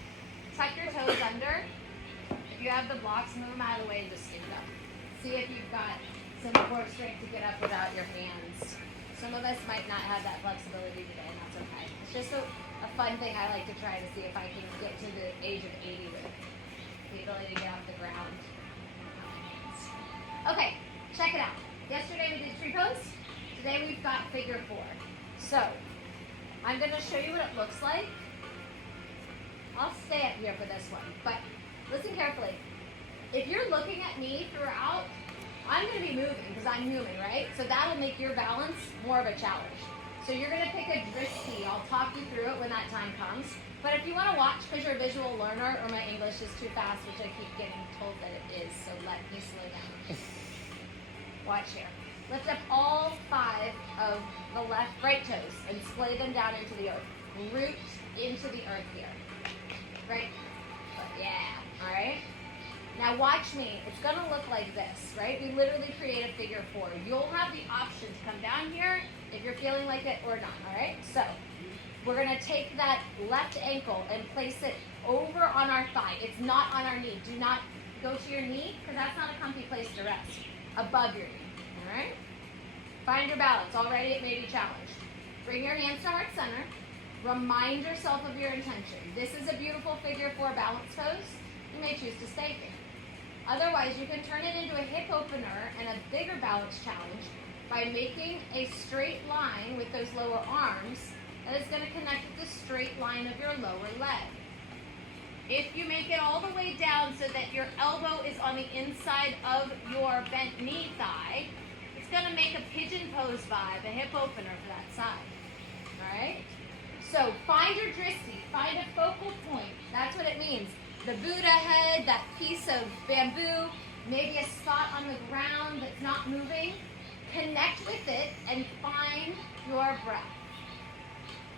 tuck your toes under. If you have the blocks, move them out of the way and just stand up. See if you've got some core strength to get up without your hands. Some of us might not have that flexibility today, and that's okay. It's just a fun thing I like to try to see if I can get to the age of 80 with. The ability to get off the ground. Okay, got figure 4. So, I'm going to show you what it looks like. I'll stay up here for this one, but listen carefully. If you're looking at me throughout, I'm going to be moving because I'm moving, right? So that'll make your balance more of a challenge. So you're going to pick a drishti. I'll talk you through it when that time comes. But if you want to watch because you're a visual learner or my English is too fast, which I keep getting told that it is, so let me slow down. Watch here. Lift up all 5 of the right toes and splay them down into the earth. Root into the earth here. Right? Yeah. All right? Now watch me. It's going to look like this, right? We literally create a figure 4. You'll have the option to come down here if you're feeling like it or not, all right? So we're going to take that left ankle and place it over on our thigh. It's not on our knee. Do not go to your knee because that's not a comfy place to rest. Above your knee, all right? Find your balance. Already it may be challenged. Bring your hands to heart center. Remind yourself of your intention. This is a beautiful figure 4 balance pose. You may choose to stay here. Otherwise, you can turn it into a hip opener and a bigger balance challenge by making a straight line with those lower arms that is going to connect with the straight line of your lower leg. If you make it all the way down so that your elbow is on the inside of your bent knee thigh, it's going to make a pigeon pose vibe, a hip opener for that side. All right? So find your drishti, find a focal point. That's what it means. The Buddha head, that piece of bamboo, maybe a spot on the ground that's not moving. Connect with it and find your breath.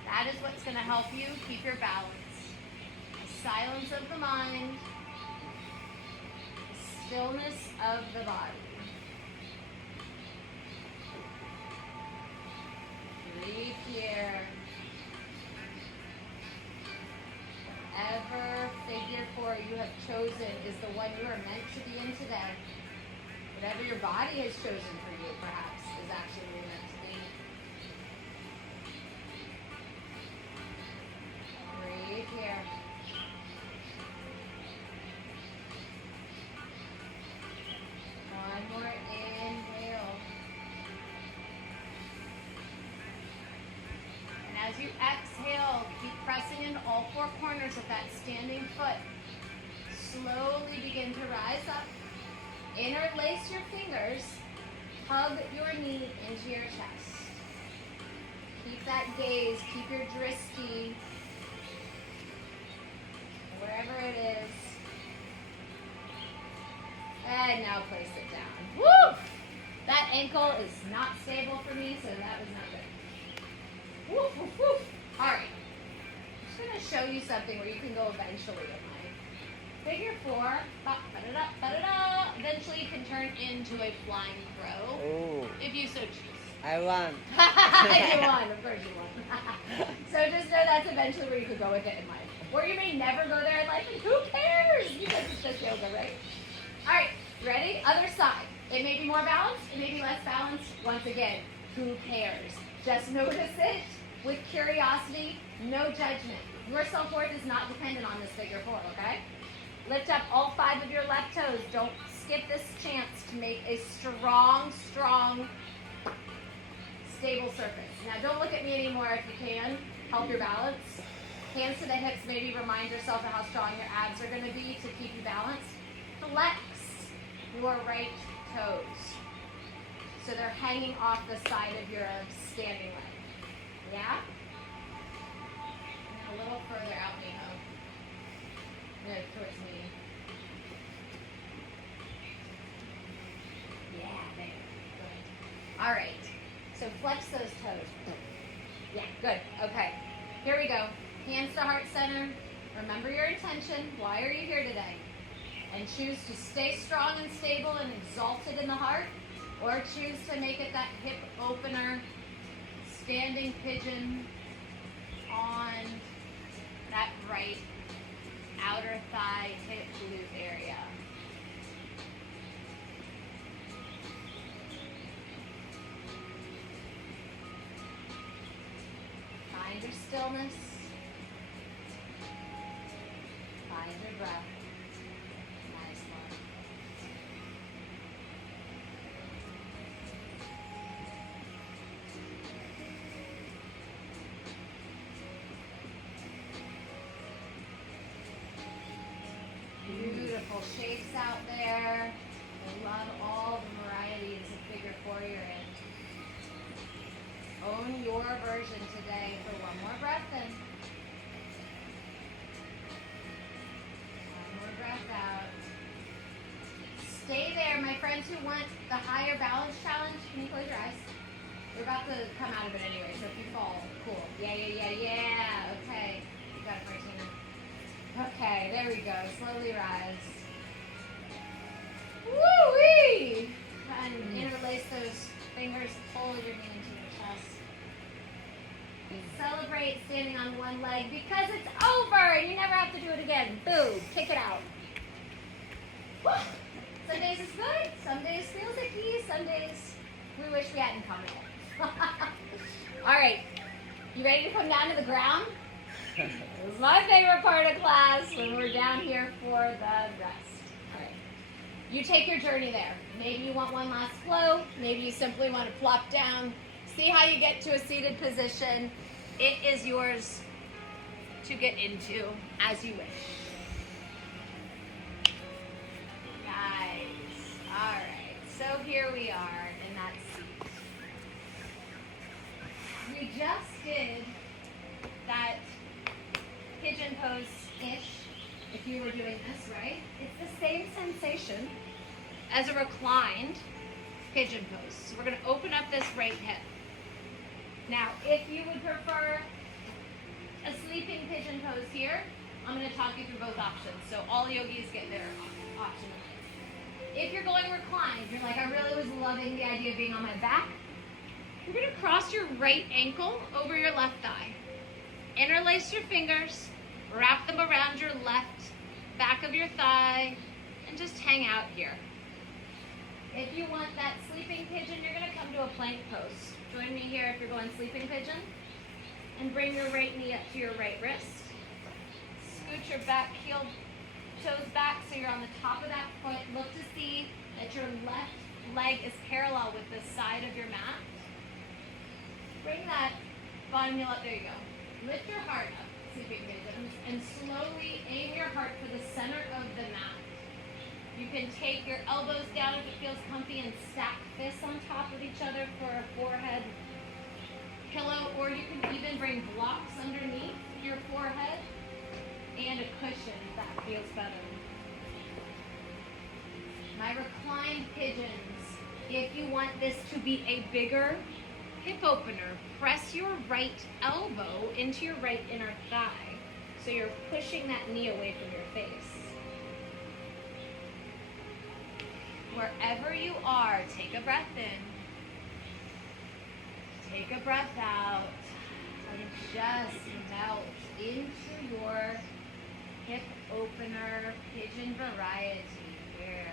That is what's going to help you keep your balance. The silence of the mind, the stillness of the body. Breathe here. Whatever figure 4 you have chosen is the one you are meant to be in today. Whatever your body has chosen for you, perhaps, is actually where you're meant to be. Breathe here. One more inhale. And as you exhale, keep pressing into all 4 corners of that standing foot. Slowly begin to rise up. Interlace your fingers. Hug your knee into your chest. Keep that gaze. Keep your drishti. Wherever it is. And now place it down. Woo! That ankle is not stable for me, so that was not good. Woof, woof, woof. All right. I'm just going to show you something where you can go eventually in life. Figure 4, eventually you can turn into a flying crow. Oh. If you so choose. I want. You won, of course you won. So just know that's eventually where you could go with it in life. Or you may never go there in life, and who cares? Because it's just yoga, right? All right, ready? Other side. It may be more balanced, it may be less balanced. Once again, who cares? Just notice it with curiosity, no judgment. Your self-worth is not dependent on this figure 4, okay? Lift up all 5 of your left toes. Don't skip this chance to make a strong, stable surface. Now, don't look at me anymore if you can. Help your balance. Hands to the hips. Maybe remind yourself of how strong your abs are going to be to keep you balanced. Flex your right toes. So they're hanging off the side of your standing leg. Yeah? And a little further out, Miho. No, towards me. Yeah, there. Good. All right. So flex those toes. Yeah, good. Okay. Here we go. Hands to heart center. Remember your intention. Why are you here today? And choose to stay strong and stable and exalted in the heart, or choose to make it that hip opener, standing pigeon on that right outer thigh hip glute area. Find your stillness. Find your breath. Nice one. out there. I love all the varieties of figure four you're in. Own your version today for one more breath in. One more breath out. Stay there, my friends who want the higher balance challenge. Can you close your eyes? We're about to come out of it anyway, so if you fall, cool. Yeah. Okay. You got it, Martina. Okay, there we go. Slowly rise. Woo-wee! And interlace those fingers. Pull your knee into your chest. Celebrate standing on one leg because it's over and you never have to do it again. Boom. Kick it out. Woo! Some days it's good. Some days feels icky. Some days we wish we hadn't come at all. All right, you ready to come down to the ground? This is my favorite part of class when we're down here for the rest. All right, you take your journey there. Maybe you want one last flow. Maybe you simply want to plop down. See how you get to a seated position. It is yours to get into as you wish. Nice. All right, so here we are in that seat. We just did that pigeon pose-ish, if you were doing this, right? It's the same sensation as a reclined pigeon pose. So we're going to open up this right hip. Now, if you would prefer a sleeping pigeon pose here, I'm going to talk you through both options. So all yogis get their option. If you're going reclined, you're like, I really was loving the idea of being on my back. You're going to cross your right ankle over your left thigh. Interlace your fingers, wrap them around your left back of your thigh, and just hang out here. If you want that sleeping pigeon, you're going to come to a plank pose. Join me here if you're going sleeping pigeon. And bring your right knee up to your right wrist. Scoot your back heel toes back so you're on the top of that foot. Look to see that your left leg is parallel with the side of your mat. Bring that bottom heel up. There you go. Lift your heart up, sleeping pigeon, and slowly aim your heart for the center of the mat. You can take your elbows down if it feels comfy and stack fists on top of each other for a forehead pillow, or you can even bring blocks underneath your forehead and a cushion if that feels better. My reclined pigeons, if you want this to be a bigger hip opener, press your right elbow into your right inner thigh so you're pushing that knee away from your face. Wherever you are, take a breath in, take a breath out, and just melt into your hip opener pigeon variety here.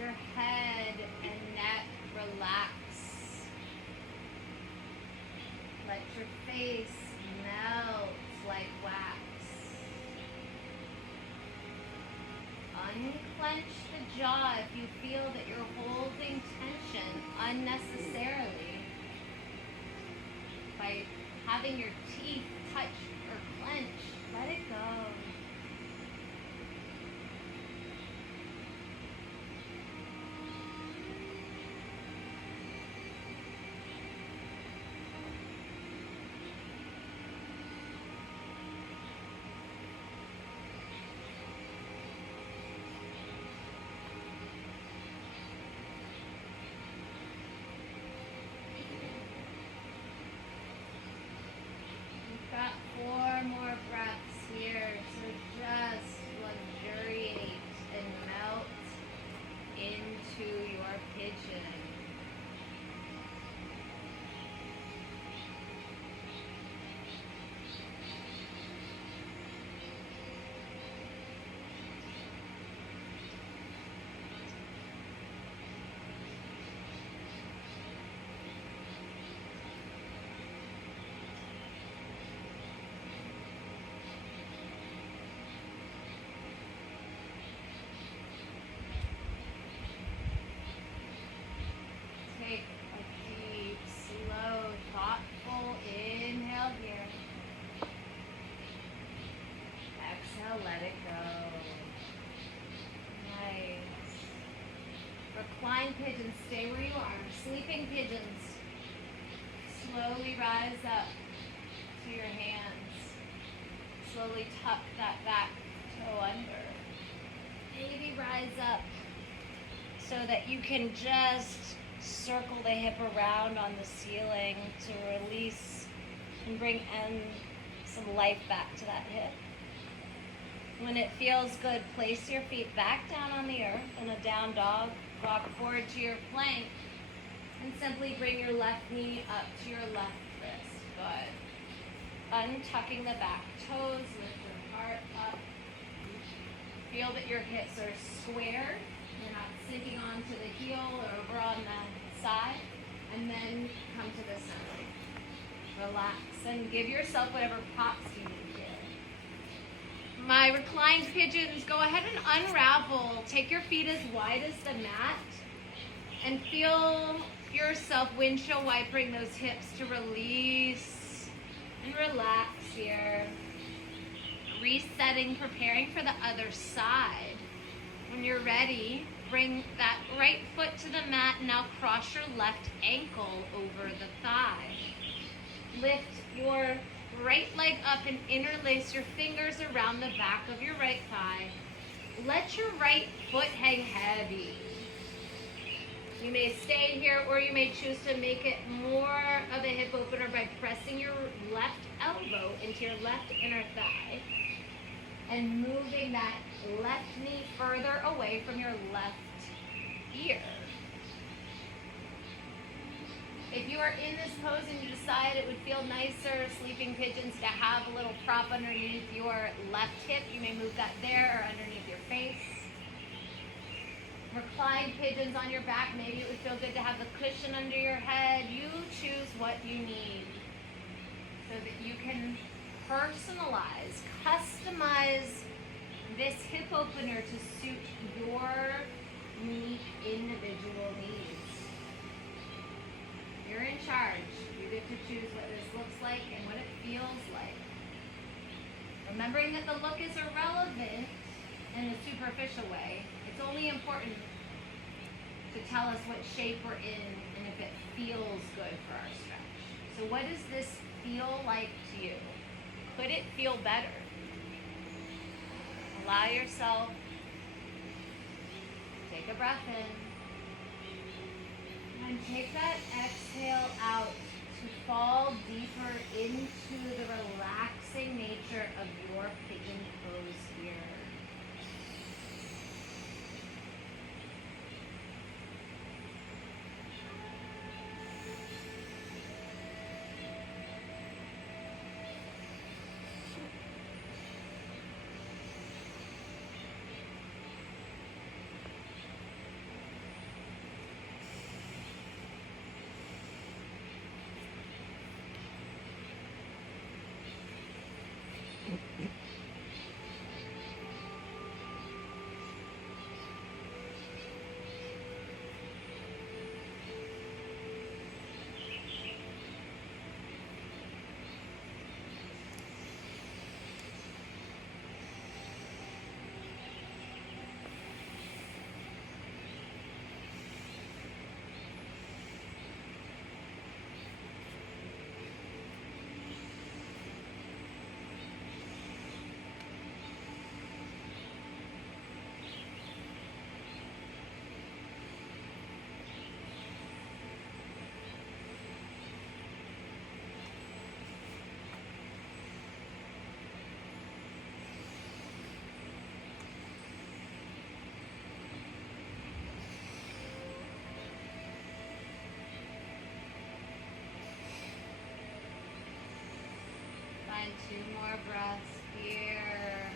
Your head and neck relax. Let your face melt like wax. Unclench the jaw if you feel that you're holding tension unnecessarily by having your teeth touch or clench. Let it go. Got 4 exhale, let it go. Nice. Reclined pigeons, stay where you are. Sleeping pigeons, slowly rise up to your hands. Slowly tuck that back toe under. Maybe rise up so that you can just circle the hip around on the ceiling to release and bring some life back to that hip. When it feels good, place your feet back down on the earth in a down dog. Rock forward to your plank and simply bring your left knee up to your left wrist. Good. Untucking the back toes, lift your heart up. Feel that your hips are square. You're not sinking onto the heel or over on the side. And then come to the center. Relax and give yourself whatever pops you need here. My reclined pigeons, go ahead and unravel. Take your feet as wide as the mat. And feel yourself windshield wipering those hips to release and relax here. Resetting, preparing for the other side. When you're ready, bring that right foot to the mat. Now cross your left ankle over the thigh. Lift your right leg up and interlace your fingers around the back of your right thigh. Let your right foot hang heavy. You may stay here or you may choose to make it more of a hip opener by pressing your left elbow into your left inner thigh and moving that left knee further away from your left ear. If you are in this pose and you decide it would feel nicer, sleeping pigeons, to have a little prop underneath your left hip, you may move that there or underneath your face. Reclined pigeons on your back, maybe it would feel good to have the cushion under your head. You choose what you need so that you can personalize, customize this hip opener to suit your unique individual needs. You're in charge. You get to choose what this looks like and what it feels like. Remembering that the look is irrelevant in a superficial way. It's only important to tell us what shape we're in and if it feels good for our stretch. So what does this feel like to you? Could it feel better? Allow yourself to take a breath in and take that exhale out to fall deeper into the relaxing nature of your pigeon pose here. Find 2 more breaths here.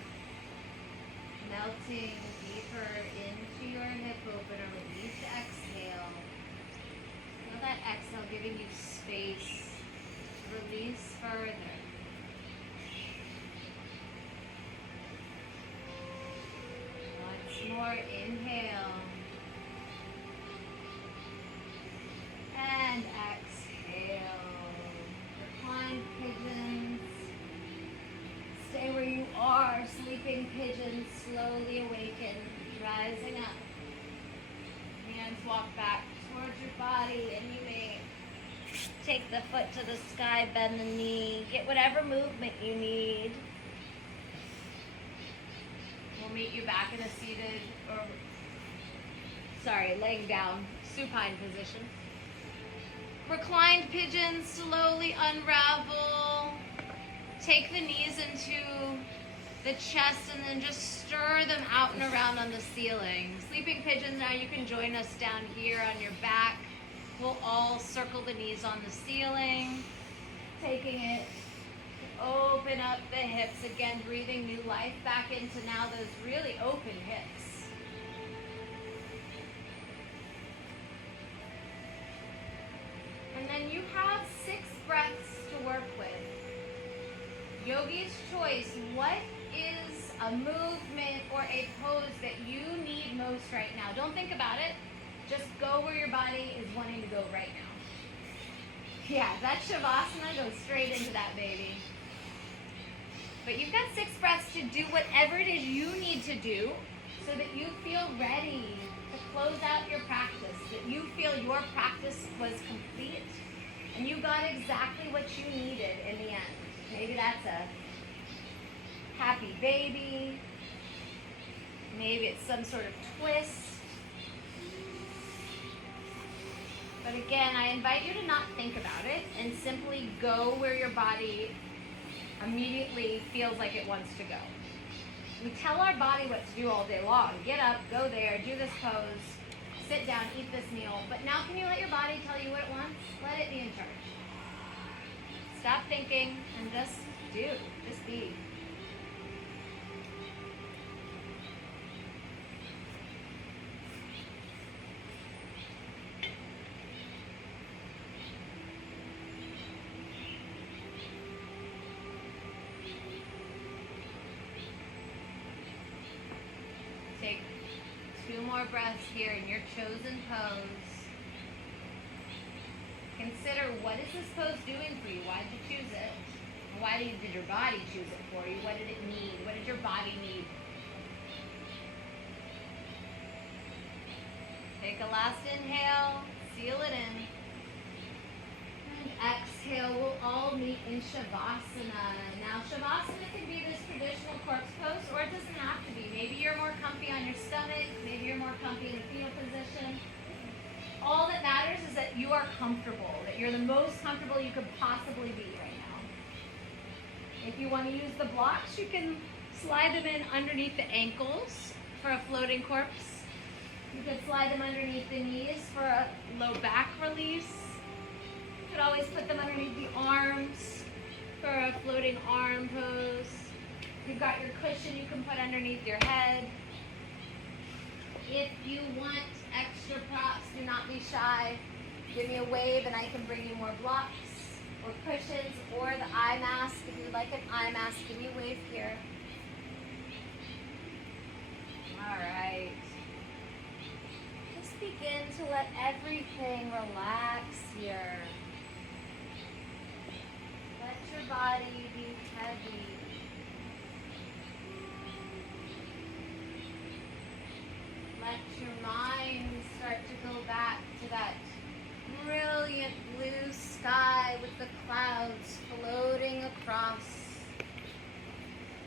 Melting deeper into your hip opener. Release the exhale. Feel that exhale giving you space to release further. Once more, inhale. And exhale. Reclined pigeons. Stay where you are. are sleeping pigeons slowly awaken, rising up. Hands walk back towards your body, and you may take the foot to the sky, bend the knee, get whatever movement you need. We'll meet you back in a seated, laying down, supine position. Reclined pigeons slowly unravel. Take the knees into the chest and then just stir them out and around on the ceiling. Sleeping pigeons, now you can join us down here on your back. We'll all circle the knees on the ceiling, taking it to open up the hips. Again, breathing new life back into now those really open hips. And then you have 6 breaths to work with. Yogi's choice, what is a movement or a pose that you need most right now? Don't think about it. Just go where your body is wanting to go right now. Yeah, that Shavasana goes straight into that baby. But you've got 6 breaths to do whatever it is you need to do so that you feel ready to close out your practice, that you feel your practice was complete and you got exactly what you needed in the end. Maybe that's a happy baby. Maybe it's some sort of twist. But again, I invite you to not think about it and simply go where your body immediately feels like it wants to go. We tell our body what to do all day long. Get up, go there, do this pose, sit down, eat this meal. But now can you let your body tell you what it wants? Let it be in charge. Stop thinking and just do. Just be. Take 2 more breaths here in your chosen pose. Consider, what is this pose doing for you? Why did you choose it? Why did your body choose it for you? What did it need? What did your body need? Take a last inhale, seal it in. And exhale, we'll all meet in Shavasana. Now, Shavasana can be this traditional corpse pose, or it doesn't have to be. Maybe you're more comfy on your stomach. Maybe you're more comfy in a fetal position. All that matters is that you are comfortable, that you're the most comfortable you could possibly be right now. If you want to use the blocks, you can slide them in underneath the ankles for a floating corpse. You could slide them underneath the knees for a low back release. You could always put them underneath the arms for a floating arm pose. If you've got your cushion, you can put underneath your head. If you want extra props, do not be shy. Give me a wave and I can bring you more blocks or cushions or the eye mask. If you would like an eye mask, give me a wave here. All right. Just begin to let everything relax here. Let your body be heavy. Let your mind start to go back to that brilliant blue sky with the clouds floating across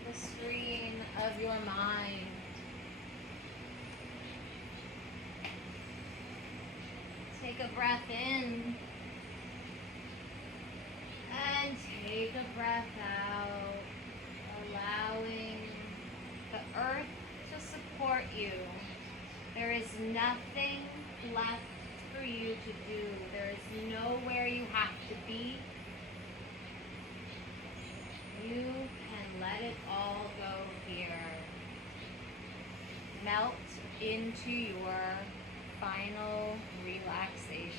the screen of your mind. Take a breath in and take a breath out, allowing the earth to support you. There is nothing left for you to do. There is nowhere you have to be. You can let it all go here. Melt into your final relaxation.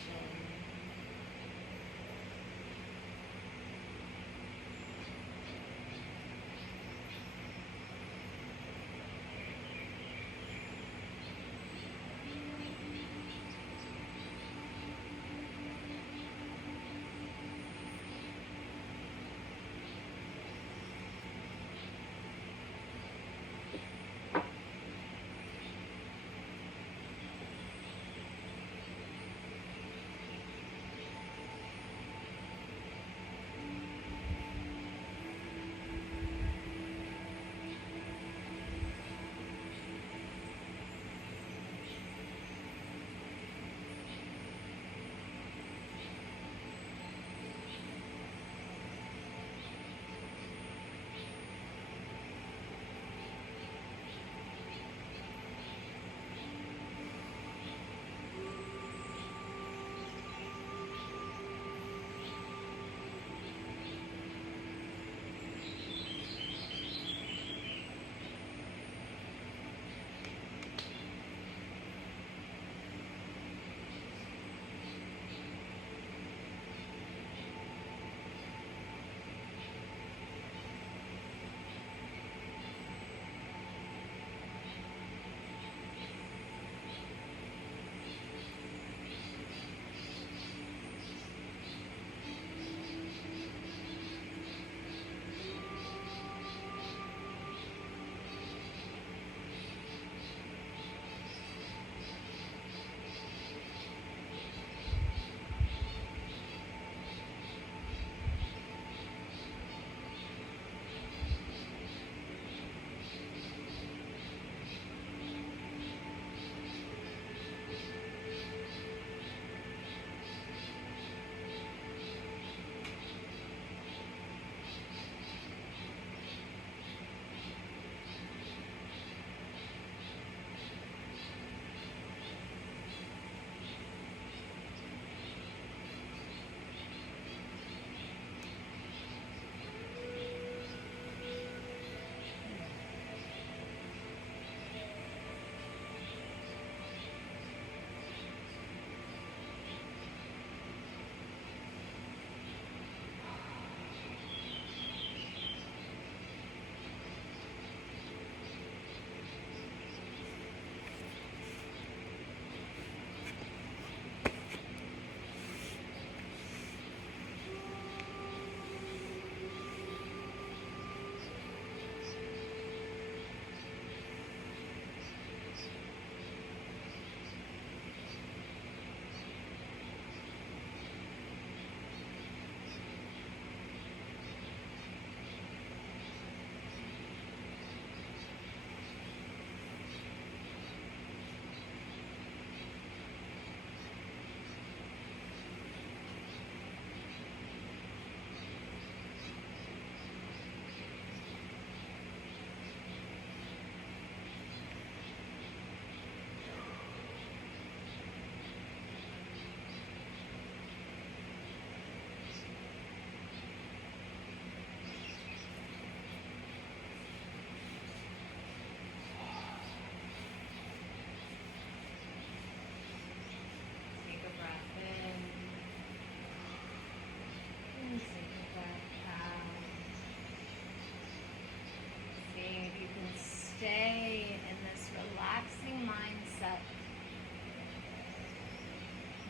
stay in this relaxing mindset.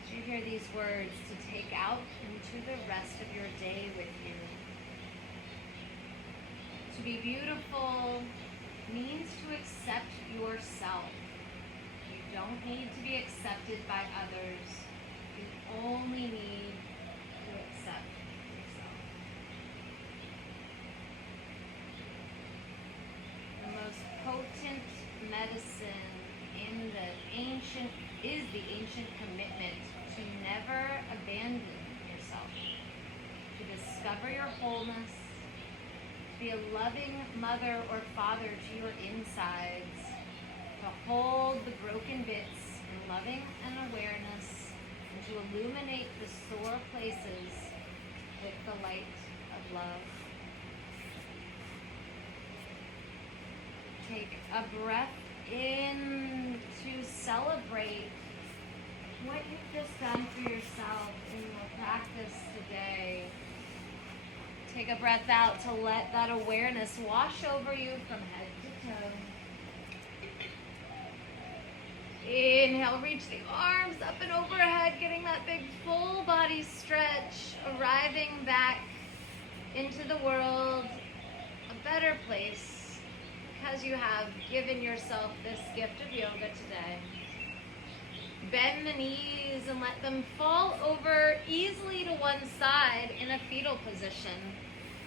As you hear these words, to take out into the rest of your day with you. To be beautiful means to accept yourself. You don't need to be accepted by others. You only need to accept yourself. The most potent medicine is the ancient commitment to never abandon yourself, to discover your wholeness, to be a loving mother or father to your insides, to hold the broken bits in loving and awareness, and to illuminate the sore places with the light of love. Take a breath in to celebrate what you've just done for yourself in the practice today. Take a breath out to let that awareness wash over you from head to toe. Inhale, reach the arms up and overhead, getting that big full body stretch, arriving back into the world, a better place, because you have given yourself this gift of yoga today. Bend the knees and let them fall over easily to one side in a fetal position.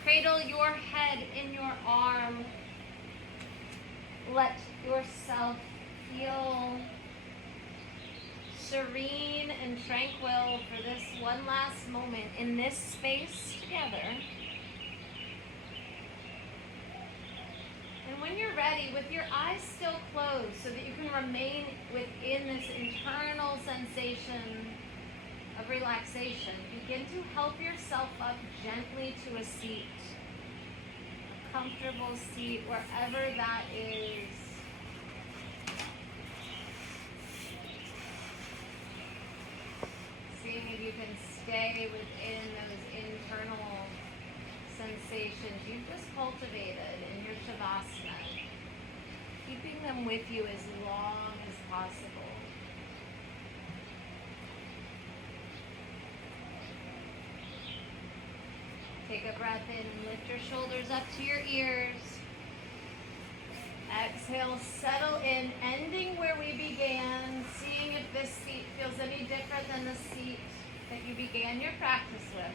Cradle your head in your arm. Let yourself feel serene and tranquil for this one last moment in this space together. And when you're ready, with your eyes still closed so that you can remain within this internal sensation of relaxation, begin to help yourself up gently to a seat, a comfortable seat, wherever that is. Seeing if you can stay within those internal sensations you've just cultivated in your shavasana, keeping them with you as long as possible. Take a breath in and lift your shoulders up to your ears. Exhale, settle in, ending where we began, seeing if this seat feels any different than the seat that you began your practice with.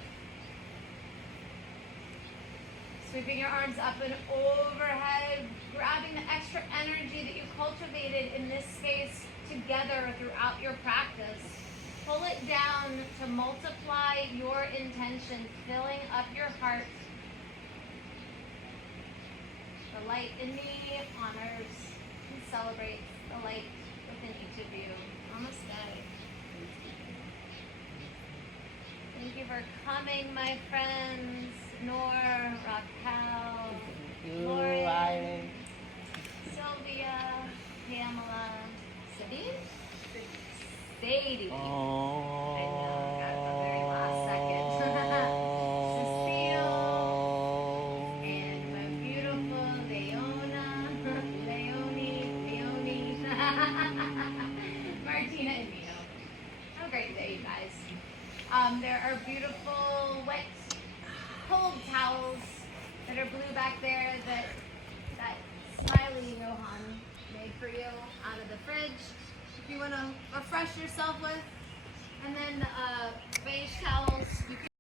Sweeping your arms up and overhead, grabbing the extra energy that you cultivated in this space together throughout your practice. Pull it down to multiply your intention, filling up your heart. The light in me honors and celebrates the light within each of you. Namaste. Thank you for coming, my friends. Nora, Raquel, Lauren, Sylvia, Pamela, Sadie? Sadie. Oh. I know, got the very last second. Cecile, and my beautiful Leona, Leonie, Martina and Vito. Have a great day, you guys. There are beautiful wet cold towels that are blue back there that smiley Johan made for you out of the fridge if you want to refresh yourself with. And then beige towels you can